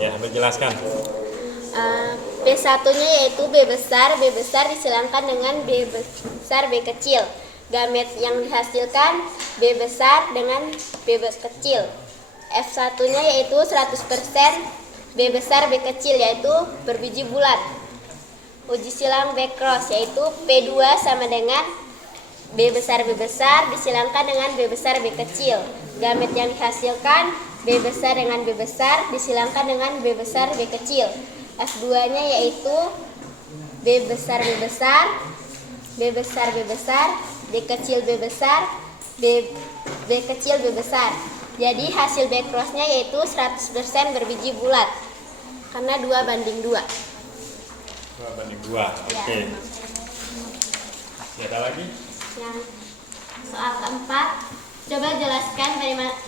ya, ambil jelaskan. B1-nya yaitu B besar disilangkan dengan B besar B kecil. Gamet yang dihasilkan B besar dengan B kecil. F1-nya yaitu 100% B besar B kecil, yaitu berbiji bulat. Uji silang B cross yaitu P2 sama dengan B besar disilangkan dengan B besar B kecil. Gamet yang dihasilkan B besar dengan B besar disilangkan dengan B besar B kecil. F2-nya yaitu B besar B besar, B besar B besar, B kecil B besar, B kecil B besar. Jadi hasil B cross-nya yaitu 100% berbiji bulat. Karena 2:2. 2:2. Oke. Masih ada lagi? Yang soal keempat, coba jelaskan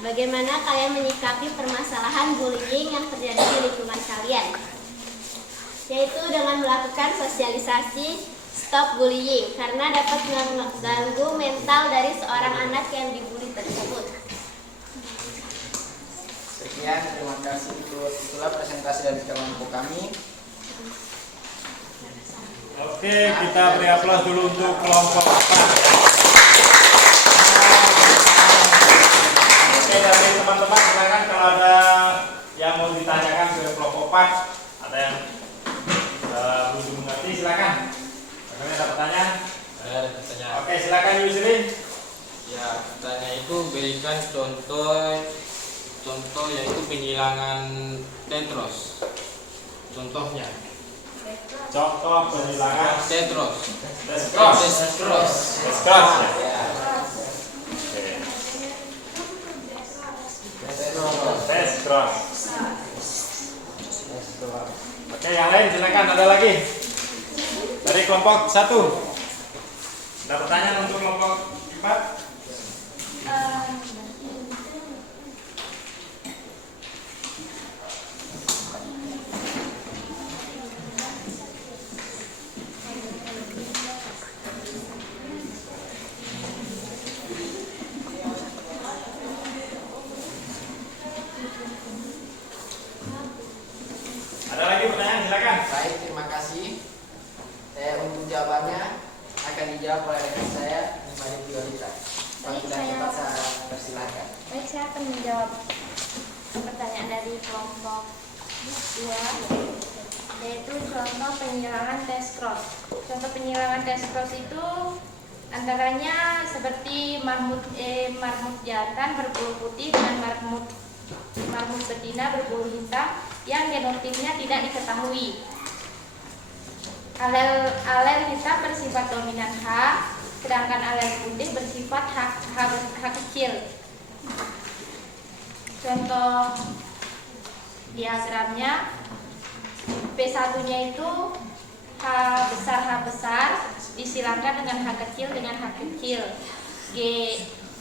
bagaimana kalian menyikapi permasalahan bullying yang terjadi di lingkungan kalian. Yaitu dengan melakukan sosialisasi stop bullying karena dapat mengganggu mental dari seorang anak yang dibully tersebut. Sekian, terima kasih. Itulah presentasi dari kelompok kami. Oke, kita beri aplaus dulu untuk kelompok 4. Oke, dari teman-teman silakan kalau ada yang mau ditanyakan ke kelompok 4, ada yang belum mengerti silakan. Ada pertanyaan? Ada pertanyaan. Oke, silakan Yusri. Ya, pertanyaan itu berikan contoh yaitu penghilangan tetros. Contohnya. Contoh penghilangan Tetros. Tetros ya. Tetros. Oke, yang lain silakan, ada lagi dari kelompok 1. Ada pertanyaan untuk kelompok 4? Ada lagi pertanyaan, silakan. Baik, terima kasih. Untuk jawabannya akan dijawab oleh rekan saya, Mari Priorita. Kalau Baik, sudah saya- cepat, saya persilahkan. Baik, saya akan menjawab pertanyaan dari kelompok 2, yaitu contoh penghilangan test cross. Contoh penghilangan test cross itu antaranya seperti marmut jantan berbulu putih dengan marmut betina berbulu hitam yang genotipnya tidak diketahui. Alel hitam bersifat dominan H, sedangkan alel putih bersifat H kecil. Contoh diagramnya, P1-nya itu H besar disilangkan dengan H kecil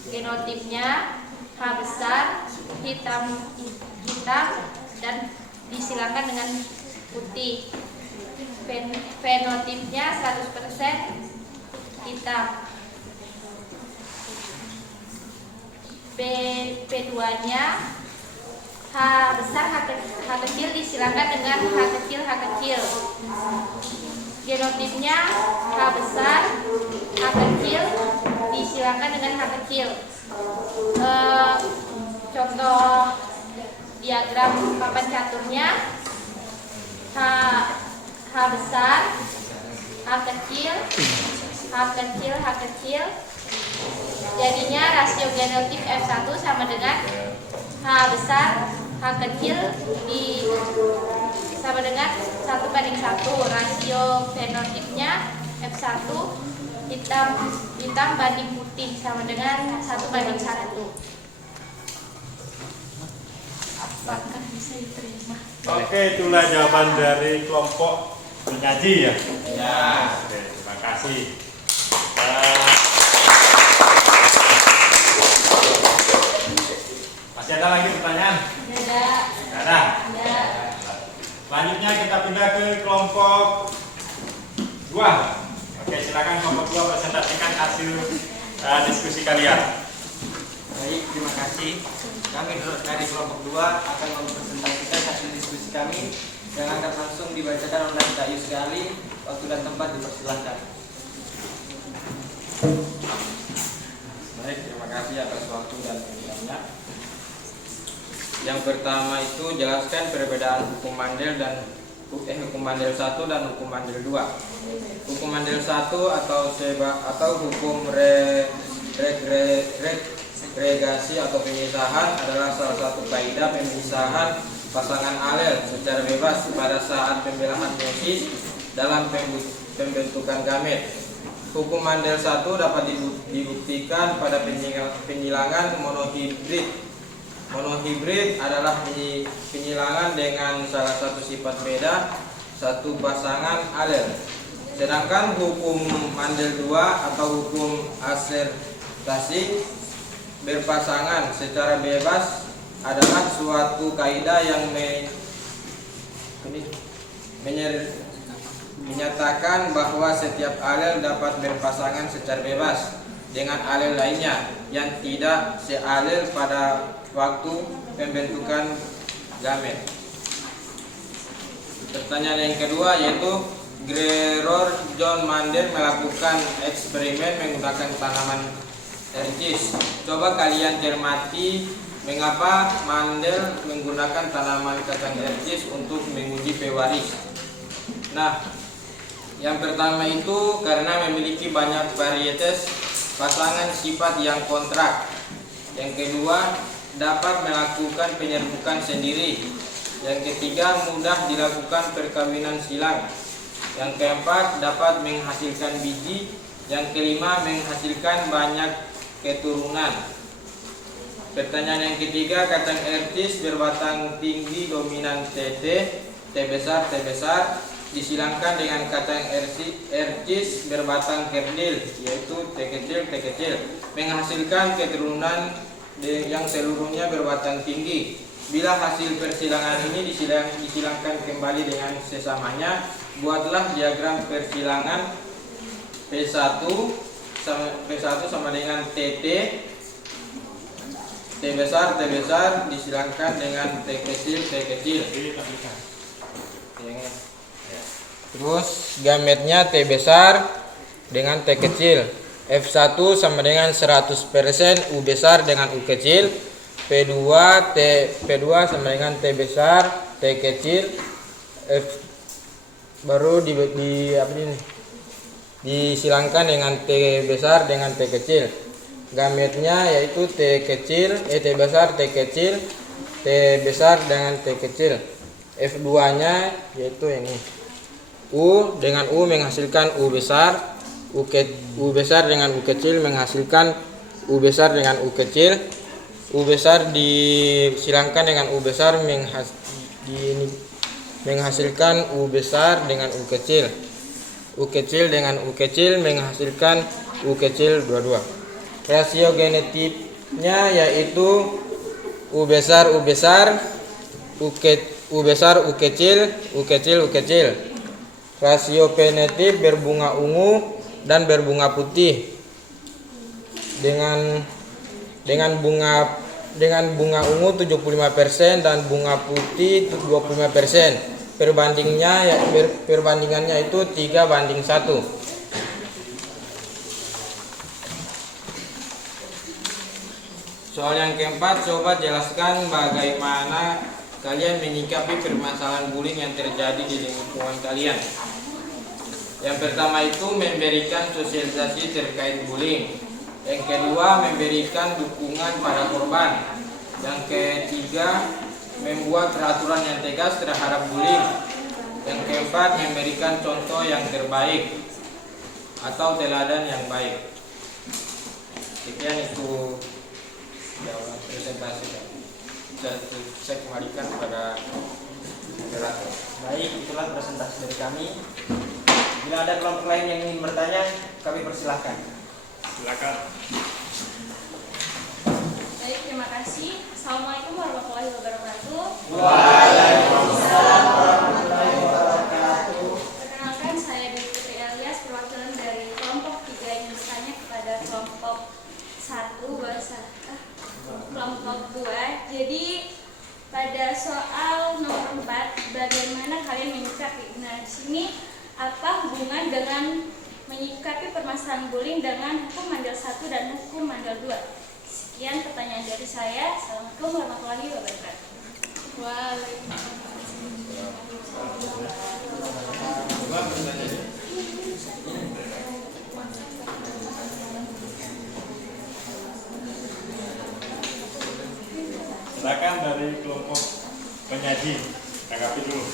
genotipnya H besar hitam dan disilangkan dengan putih. Fenotipnya 100% hitam. P2-nya H besar H kecil disilangkan dengan H kecil. Genotipnya H besar H kecil disilangkan dengan H kecil. Contoh diagram papan caturnya, H besar H kecil, jadinya rasio genotip F1 sama dengan H besar H kecil sama dengan 1:1. Rasio fenotipnya F1 hitam banding putih sama dengan 1:1. Apakah bisa diterima? Oke, itulah jawaban dari kelompok penyaji ya. Ya. Oke, terima kasih. Masih ada lagi pertanyaan? Ada. Ada. Selanjutnya hasil diskusi kalian. Baik, terima kasih. Kami dari kelompok 2 akan mempresentasikan hasil diskusi kami yang akan langsung dibacakan oleh Kak Yus sekali. Waktu dan tempat dipersilakan. Baik, terima kasih atas waktu dan penjelasannya. Yang pertama itu jelaskan perbedaan hukum mandel dan hukum mandel 1 dan hukum mandel 2. Hukum mandel 1 atau hukum regregasi atau pemisahan adalah salah satu kaidah pemisahan pasangan alel secara bebas pada saat pembelahan meiosis dalam pembentukan gamet. Hukum mandel 1 dapat dibuktikan pada penyilangan monohibrid. Monohibrid adalah penyilangan dengan salah satu sifat beda satu pasangan alel. Sedangkan hukum mandel 2 atau hukum asertasi berpasangan secara bebas adalah suatu kaidah yang menyatakan bahwa setiap alel dapat berpasangan secara bebas dengan alel lainnya yang tidak sealel pada waktu pembentukan gamet. Pertanyaan yang kedua yaitu Gregor John Mandel melakukan eksperimen menggunakan tanaman ercis. Coba kalian cermati mengapa Mandel menggunakan tanaman kacang ercis untuk menguji pewaris. Nah, yang pertama itu karena memiliki banyak varietas pasangan sifat yang kontrak. Yang kedua, dapat melakukan penyerbukan sendiri. Yang ketiga, mudah dilakukan perkawinan silang. Yang keempat, dapat menghasilkan biji. Yang kelima, menghasilkan banyak keturunan. Pertanyaan yang ketiga, kacang ercis berbatang tinggi dominan TT, T besar, disilangkan dengan kacang ercis berbatang kerdil, yaitu T kecil, menghasilkan keturunan yang seluruhnya berbatang tinggi. Bila hasil persilangan ini disilangkan kembali dengan sesamanya, buatlah diagram persilangan P1 sama dengan TT, T besar disilangkan dengan T kecil. Terus gametnya T besar dengan T kecil. F1 sama dengan 100% U besar dengan U kecil. P2 sama dengan T besar, T kecil. Baru disilangkan dengan T besar dengan T kecil. Gametnya yaitu T besar, T kecil, T besar dengan T kecil. F2-nya yaitu ini. U dengan U menghasilkan U besar, U besar dengan U kecil menghasilkan U besar dengan U kecil. U besar disilangkan dengan U besar menghasilkan U besar dengan U kecil. U kecil dengan U kecil menghasilkan U kecil dua-dua. Rasio genetipnya yaitu U besar, U kecil. Rasio fenotip berbunga ungu dan berbunga putih dengan bunga ungu 75% dan bunga putih 25%. Perbandingannya itu 3:1. Soal yang keempat, coba jelaskan bagaimana kalian menyikapi permasalahan bullying yang terjadi di lingkungan kalian. Yang pertama itu memberikan sosialisasi terkait bullying. Yang kedua, memberikan dukungan pada korban. Yang ketiga, membuat peraturan yang tegas terhadap bullying. Yang keempat, memberikan contoh yang terbaik atau teladan yang baik. Sekian itu jawaban presentasi. Saya kembalikan kepada moderator. Baik, itulah presentasi dari kami. Bila ada kelompok lain yang ingin bertanya, kami persilahkan. Silakan. Baik, terima kasih. Assalamualaikum warahmatullahi wabarakatuh. Waalaikumsalam warahmatullahi wabarakatuh. Perkenalkan, saya Dwi Putri Elias, perwakilan dari kelompok 3 yang bertanya kepada Jadi pada soal nomor 4, bagaimana kalian menyikapi? Nah, di sini apa hubungan dengan menyikapi permasalahan bullying dengan hukum Mandel 1 dan hukum Mandel 2? Sekian pertanyaan dari saya. Assalamualaikum warahmatullahi wabarakatuh. Silakan dari kelompok penyaji, tanggapi dulu.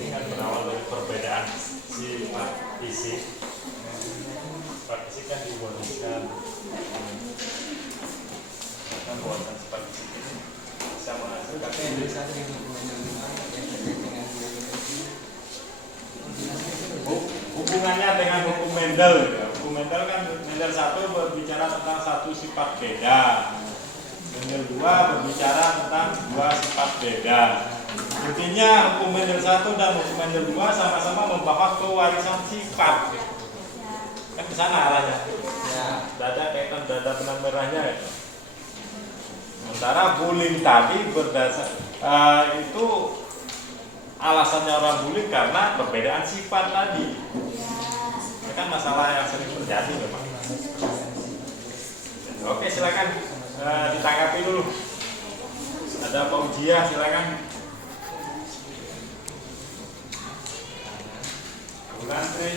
Ini kan berawal dari perbedaan sifat fisik. Sifat fisik kan dibuatkan buatan sifat fisik ini bisa menghasilkan hubungannya dengan hukum Mendel. Hukum Mendel kan Mendel 1 berbicara tentang satu sifat beda, Mendel 2 berbicara tentang dua sifat beda. Intinya hukum Mendel 1 dan hukum Mendel 2 sama-sama membahas pewarisan sifat. Kan ke sana arahnya. Dada kaitan dada benang merahnya itu. Sementara bullying tadi berdasar itu alasannya orang bullying karena perbedaan sifat tadi. Ini kan masalah yang sering terjadi memang. Oke, silakan ditanggapi dulu. Ada Pak Ujia, silakan. Ulantri.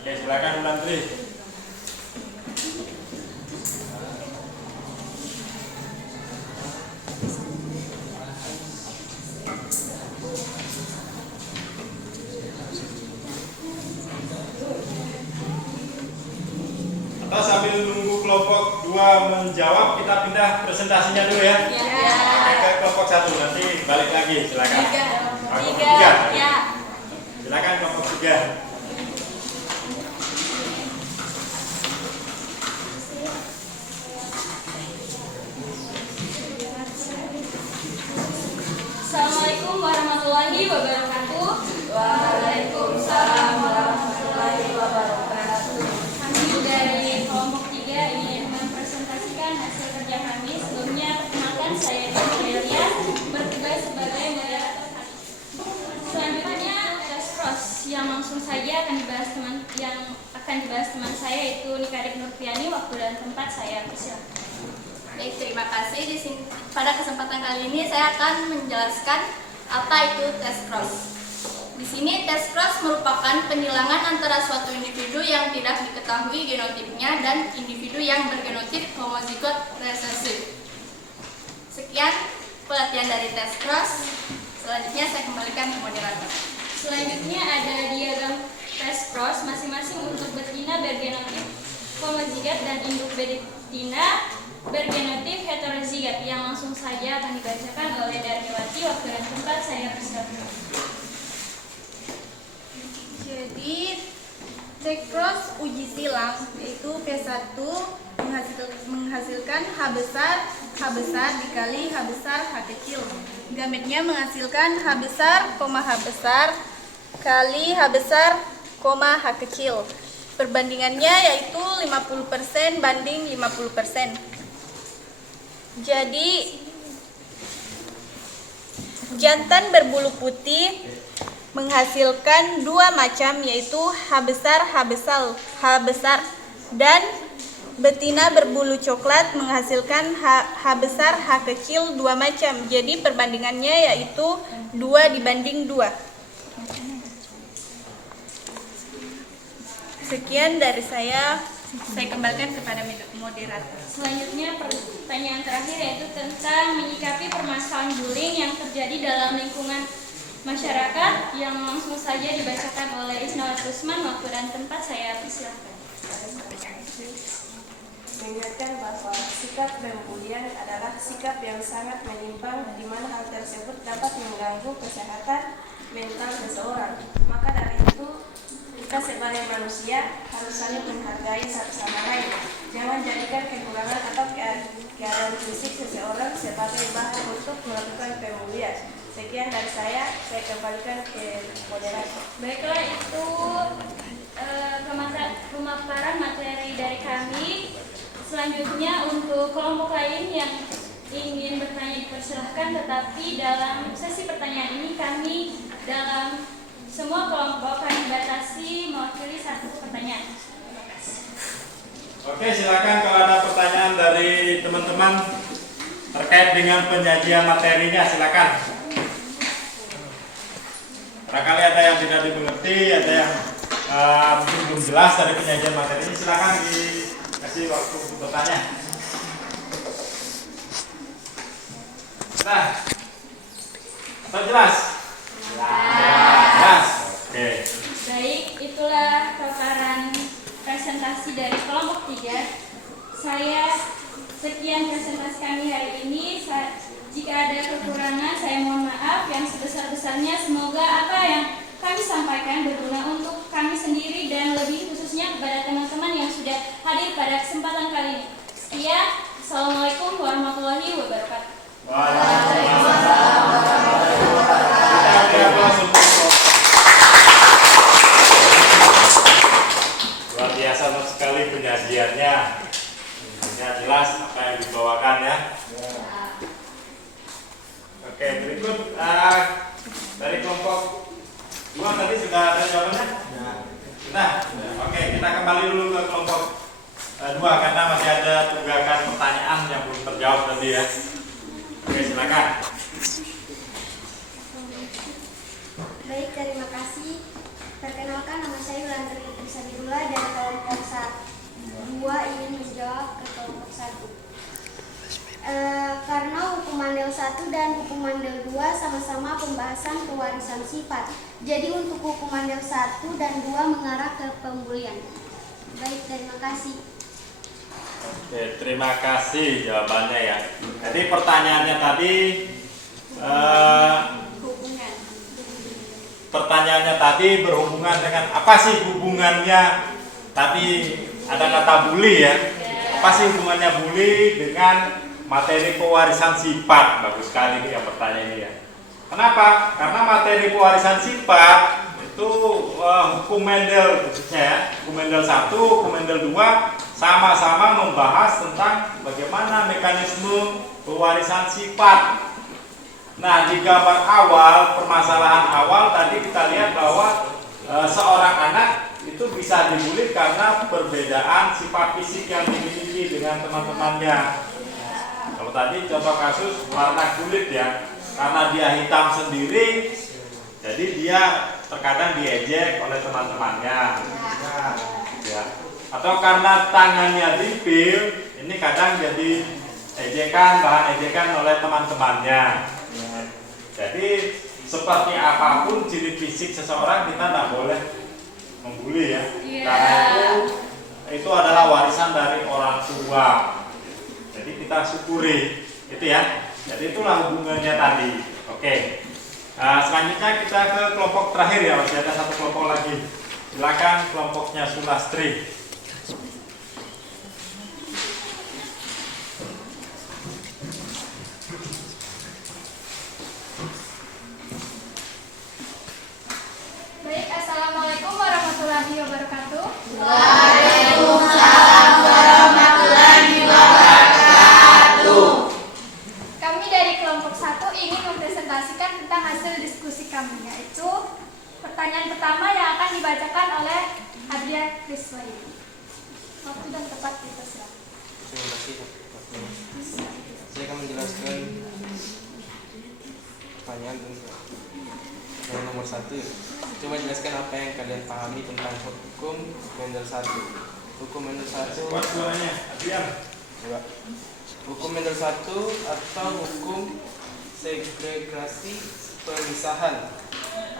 Oke, silakan Ulantri. Atau sambil nunggu kelompok 2 menjawab, kita pindah presentasinya dulu ya. Ke kelompok 1, nanti balik lagi, silakan. Kelompok 3. Silakan kelompok 3. Assalamualaikum warahmatullahi wabarakatuh. Waalaikumsalam warahmatullahi wabarakatuh. Kami dari kelompok 3 ingin mempresentasikan hasil kerja kami. Sebelumnya perkenalkan, saya Delia, bertugas sebagai moderator kami. Selanjutnya tes cross yang langsung saja akan dibahas teman saya, yaitu Nikarik Nurfiani. Waktu dan tempat saya persilakan. Baik, terima kasih. Pada kesempatan kali ini saya akan menjelaskan apa itu tes cross. Di sini tes cross merupakan penilangan antara suatu individu yang tidak diketahui genotipnya dan individu yang bergenotip homozigot resesif. Sekian pelatihan dari tes cross. Selanjutnya saya kembalikan ke moderator. Selanjutnya ada diagram tes cross, masing-masing untuk betina bergenotip homozigot dan induk betina bergenotip heterozigot, yang langsung saja akan dibacakan oleh Darmiwati. Waktu dan tempat saya persilakan. Jadi tes cross uji silang yaitu P1 menghasilkan H besar dikali H besar H kecil. Gametnya menghasilkan H besar, H besar kali H besar, H kecil. Perbandingannya yaitu 50% banding 50%. Jadi jantan berbulu putih menghasilkan dua macam, yaitu H besar dan betina berbulu coklat menghasilkan H besar H kecil dua macam. Jadi perbandingannya yaitu 2 dibanding 2. Sekian dari saya kembalikan kepada moderator. Selanjutnya pertanyaan terakhir, yaitu tentang menyikapi permasalahan bullying yang terjadi dalam lingkungan masyarakat, yang langsung saja dibacakan oleh Isnawati Usman. Waktu dan tempat saya persilahkan. Mengingatkan bahwa sikap pembulian adalah sikap yang sangat menyimpang, di mana hal tersebut dapat mengganggu kesehatan mental seseorang. Maka dari itu, kita sebagai manusia harus saling menghargai satu sama lain. Jangan jadikan kekurangan atau keadaan fisik seseorang sebagai bahan untuk melakukan pembulian. Sekian dari saya kembalikan ke moderator. Baiklah, itu Selanjutnya untuk kelompok lain yang ingin bertanya dipersilahkan, tetapi dalam sesi pertanyaan ini kami dalam semua kelompok kami batasi mewakili 1 pertanyaan. Terima kasih. Oke, silakan kalau ada pertanyaan dari teman-teman terkait dengan penyajian materinya, silakan. Barangkali ada yang tidak dimengerti, ada yang mungkin belum jelas dari penyajian materi ini, silakan dikasih waktu untuk bertanya. Nah, apa jelas? Jelas. Oke. Baik, itulah paparan presentasi dari kelompok 3. Sekian presentasi kami hari ini. Jika ada kekurangan, saya mohon maaf yang sebesar-besarnya. Semoga apa yang kami sampaikan berguna untuk kami sendiri dan lebih khususnya kepada teman-teman yang sudah hadir pada kesempatan kali ini. Sekian, Assalamualaikum warahmatullahi wabarakatuh. Luar biasa sekali penyajiannya. Ya, jelas apa yang dibawakan ya. Oke, berikut dari kelompok 2 tadi sudah ada jawabannya? Sudah. Oke, kita kembali dulu ke kelompok 2 karena masih ada tunggakan pertanyaan yang belum terjawab tadi ya. Oke, silakan. Baik, terima kasih. Perkenalkan, nama saya Wulandari Putri Sabidullah dari kelompok 2 ingin menjawab ke kelompok 1. Karena hukum Mandel 1 dan hukum Mandel 2 sama-sama pembahasan pewarisan sifat. Jadi untuk hukum Mandel 1 dan 2 mengarah ke pembulian. Baik, terima kasih. Oke, terima kasih jawabannya ya. Jadi pertanyaannya tadi berhubungan dengan apa sih hubungannya? Tadi ada kata bully ya. Apa sih hubungannya bully dengan materi pewarisan sifat? Bagus sekali nih ya pertanyaan ini ya. Kenapa? Karena materi pewarisan sifat itu hukum Mendel khususnya ya. Hukum Mendel 1, hukum Mendel 2 sama-sama membahas tentang bagaimana mekanisme pewarisan sifat. Nah, di gambar awal, permasalahan awal tadi kita lihat bahwa seorang anak itu bisa dibully karena perbedaan sifat fisik yang dimiliki dengan teman-temannya. Kalau tadi contoh kasus warna kulit ya, karena dia hitam sendiri, jadi dia terkadang diejek oleh teman-temannya. Ya. Atau karena tangannya dipil, ini kadang jadi bahan ejekan oleh teman-temannya. Jadi seperti apapun ciri fisik seseorang kita tidak boleh membuli ya, karena itu adalah warisan dari orang tua. Jadi kita syukuri itu ya. Jadi itulah hubungannya tadi. Oke. Selanjutnya kita ke kelompok terakhir ya, masih ada 1 kelompok lagi. Silakan kelompoknya Sulastri. Baik, Assalamualaikum warahmatullahi wabarakatuh. Waalaikumsalam warahmatullahi wabarakatuh. Kami dari kelompok 1 ingin mempresentasikan tentang hasil diskusi kami, yaitu pertanyaan pertama yang akan dibacakan oleh Adria Kriswaidi. Waktu dan tempat dipersilakan. Terima kasih. Saya akan menjelaskan pertanyaan yang nomor 1. Coba jelaskan apa yang kalian pahami tentang hukum Mendel 1. Hukum Mendel 1. Buat suaranya, Adrian. Hukum Mendel 1 atau hukum segregasi pemisahan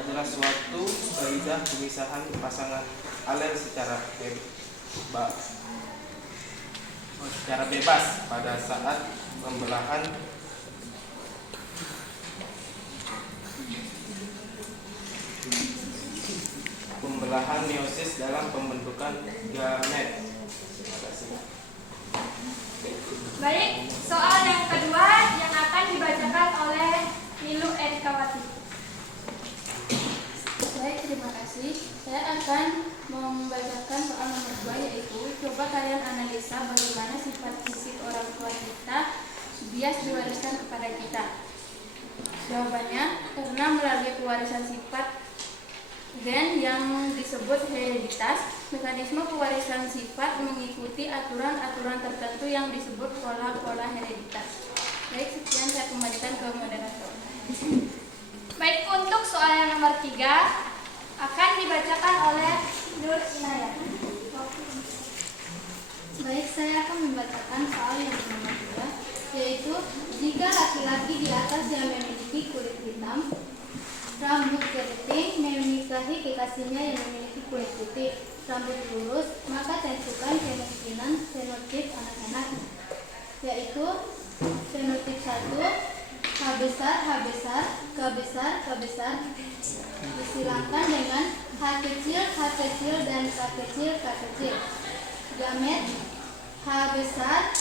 adalah suatu kaidah pemisahan pasangan alel secara bebas pada saat pembelahan meiosis dalam pembentukan gamet. Terima kasih. Baik, soal yang kedua yang akan dibacakan oleh Nilu Erikawati. Baik, terima terima kasih. Saya akan membacakan soal nomor 2, yaitu coba kalian analisa bagaimana sifat fisik orang tua kita bias diwariskan kepada kita. Jawabannya, karena melalui pewarisan sifat gen yang disebut hereditas, mekanisme pewarisan sifat mengikuti aturan-aturan tertentu yang disebut pola-pola hereditas. Baik, sekian saya kembalikan ke moderator. Baik, untuk soal yang nomor 3 akan dibacakan oleh Nur Inayah. Baik, saya akan membacakan soal yang nomor 2, yaitu jika laki-laki di atas yang memiliki kulit hitam, rambut keriting, menikahi kekasihnya yang memiliki kulit putih, rambut lurus, maka tentukan kemungkinan fenotip anak-anak, yaitu fenotip 1, H besar, H besar, K besar, K besar, disilangkan dengan H kecil, dan K kecil, K kecil. Gamet H besar,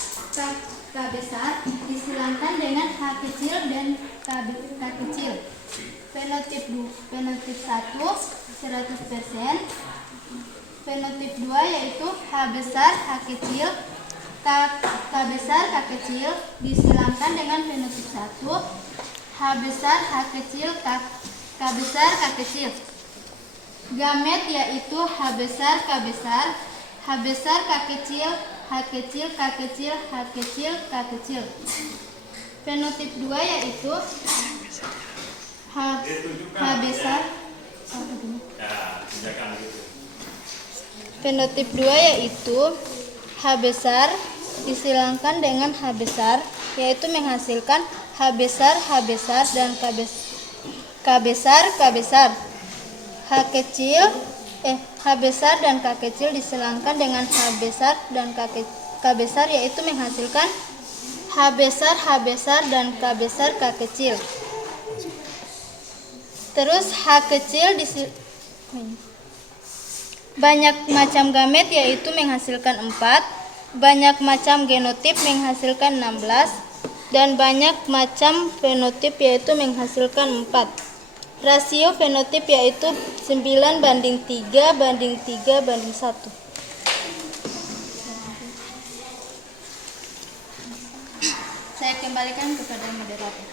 K besar, disilangkan dengan H kecil dan K kecil. Fenotip 1, 100%. Fenotip 2 yaitu H besar, H kecil, K besar, K kecil, disilangkan dengan fenotip 1, H besar, H kecil, K besar, K kecil. Gamet yaitu H besar, K besar, H besar, K kecil, H kecil, K kecil, H kecil, K kecil. Fenotip 2 yaitu H besar. Fenotip 2 yaitu H besar disilangkan dengan H besar, yaitu menghasilkan H besar, dan K besar, K besar. H besar dan K kecil disilangkan dengan H besar dan K besar, yaitu menghasilkan H besar, dan K besar, K kecil. Terus H kecil banyak macam gamet yaitu menghasilkan 4, banyak macam genotip menghasilkan 16, dan banyak macam fenotip yaitu menghasilkan 4. Rasio fenotip yaitu 9:3:3:1. Saya kembalikan kepada moderator.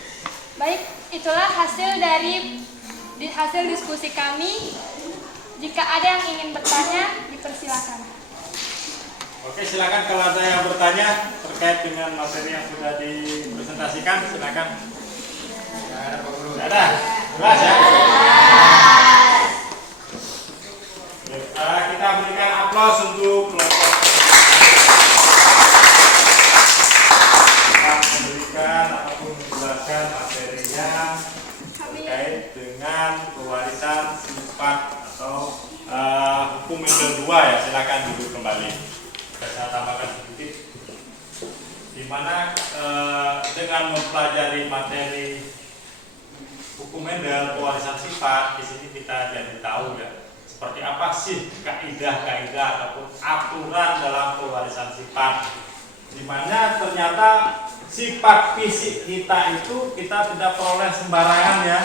Baik, itulah hasil dari hasil diskusi kami. Jika ada yang ingin bertanya, dipersilakan. Oke, silakan kalau ada yang bertanya terkait dengan materi yang sudah dipresentasikan, silakan. Ada? Jelas ya? Kita berikan aplaus untuk kelompok yang memberikan ataupun menjelaskan materinya terkait dengan pewarisan sifat atau hukum Mendel 2 ya. Silakan duduk kembali. Saya tambahkan sedikit, di mana dengan mempelajari materi hukum Mendel pewarisan sifat, di sini kita jadi tahu ya seperti apa sih kaidah-kaidah ataupun aturan dalam pewarisan sifat, di mana ternyata sifat fisik kita itu kita tidak peroleh sembarangan ya.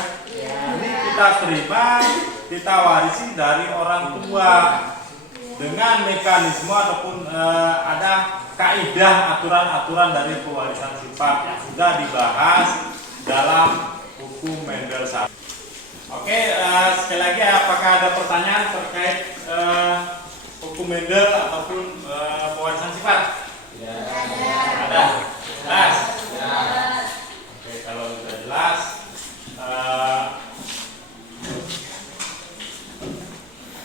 Ini kita terima, kita warisi dari orang tua dengan mekanisme ataupun ada kaidah aturan-aturan dari pewarisan sifat yang sudah dibahas dalam hukum Mendel 1. Oke, sekali lagi apakah ada pertanyaan terkait hukum Mendel ataupun pewarisan sifat? Ya. Ada. Jelas? Ya. Oke, kalau sudah jelas,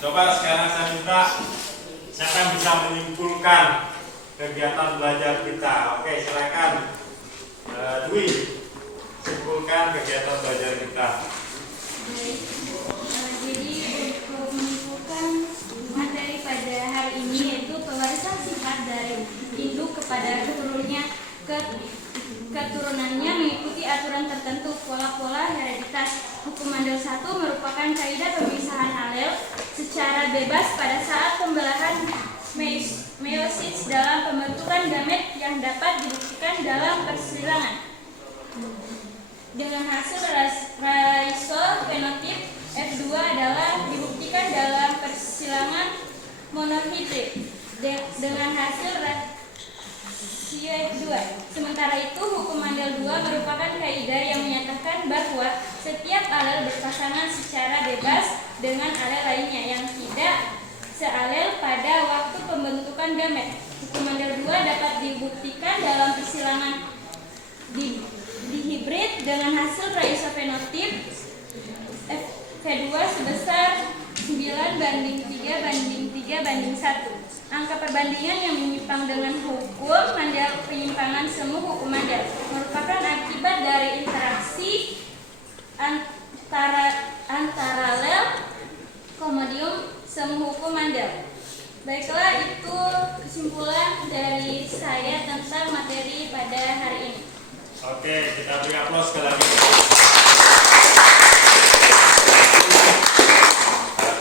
coba sekarang saya minta siapa yang bisa menyimpulkan kegiatan belajar kita. Oke, silakan Dwi, simpulkan kegiatan belajar kita. Jadi untuk menyimpulkan materi pada hari ini yaitu pewarisan sifat dari induk kepada keturunannya mengikuti aturan tertentu, pola-pola hereditas. Hukum Mendel 1 merupakan kaidah pemisahan alel secara bebas pada saat pembelahan meiosis dalam pembentukan gamet yang dapat dibuktikan dalam persilangan. Dengan hasil rasio fenotip F2 adalah dibuktikan dibuktikan dalam persilangan monohidrik dengan hasil rasio F2. Sementara itu, hukum Mandel 2 merupakan kaidah yang menyatakan bahwa setiap alel berpasangan secara bebas dengan alel lainnya yang tidak sealel pada waktu pembentukan gamet. Hukum Mandel 2 dapat dibuktikan dalam persilangan dihibrid dengan hasil raisofenotip F2 sebesar 9:3:3:1. Angka perbandingan yang menyimpang dengan hukum Mandel penyimpangan semu hukum Mandel merupakan akibat dari interaksi antara rel komodium semu hukum Mandel. Baiklah, itu kesimpulan dari saya tentang materi pada hari ini. Oke, kita beri aplaus sekali lagi.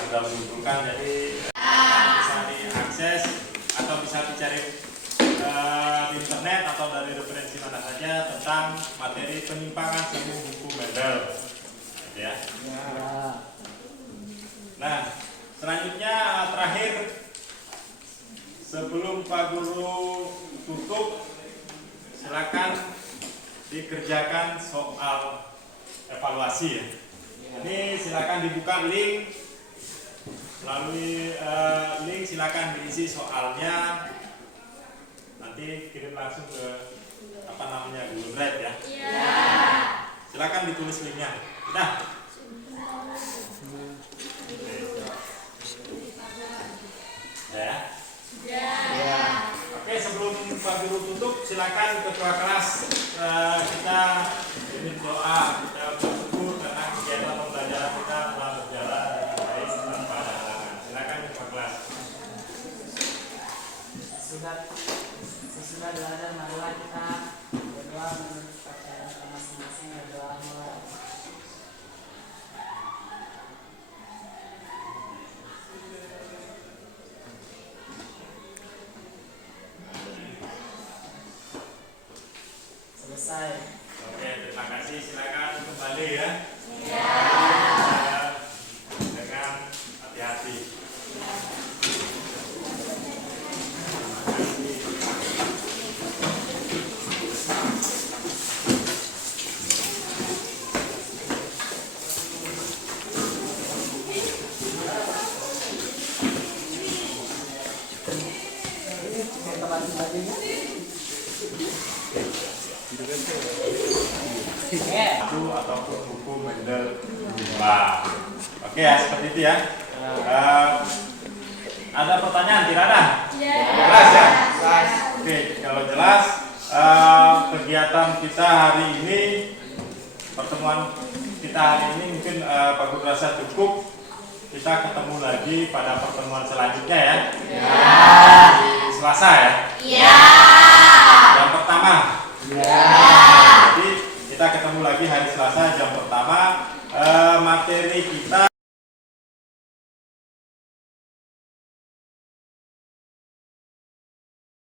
Sudah mengumpulkan, jadi bisa diakses atau bisa dicari di internet atau dari referensi mana saja tentang materi penyimpangan semu hukum Mandel. Ya. Nah, selanjutnya terakhir sebelum Pak Guru tutup, silakan dikerjakan soal evaluasi ya. Ini silakan dibuka link, melalui link silakan diisi soalnya, nanti kirim langsung ke Google Drive ya. Silakan ditulis linknya. Nah, ya. Oke, sebelum Pak Guru tutup, silakan ketua kelas kita ingin doa, kita bersyukur karena kegiatan pembelajaran kita telah berjalan dengan baik tanpa ada halangan. Silakan ketua kelas. Sesudah doa dan marilah kita berdoa menurut kepercayaan kita masing-masing. Berdoa mulai. Selesai. Oke, terima kasih. Silakan kembali ya. Dengan hati-hati. Ataupun hukum Mandel 2. Oke ya, seperti itu ya. Ada pertanyaan tidak ada? Jelas ya? Oke, kalau jelas kegiatan kita hari ini, pertemuan kita hari ini mungkin Pak Guru rasa cukup. Kita ketemu lagi pada pertemuan selanjutnya ya. Di Selasa ya. Yang pertama. Jadi kita ketemu lagi hari Selasa jam pertama. Materi kita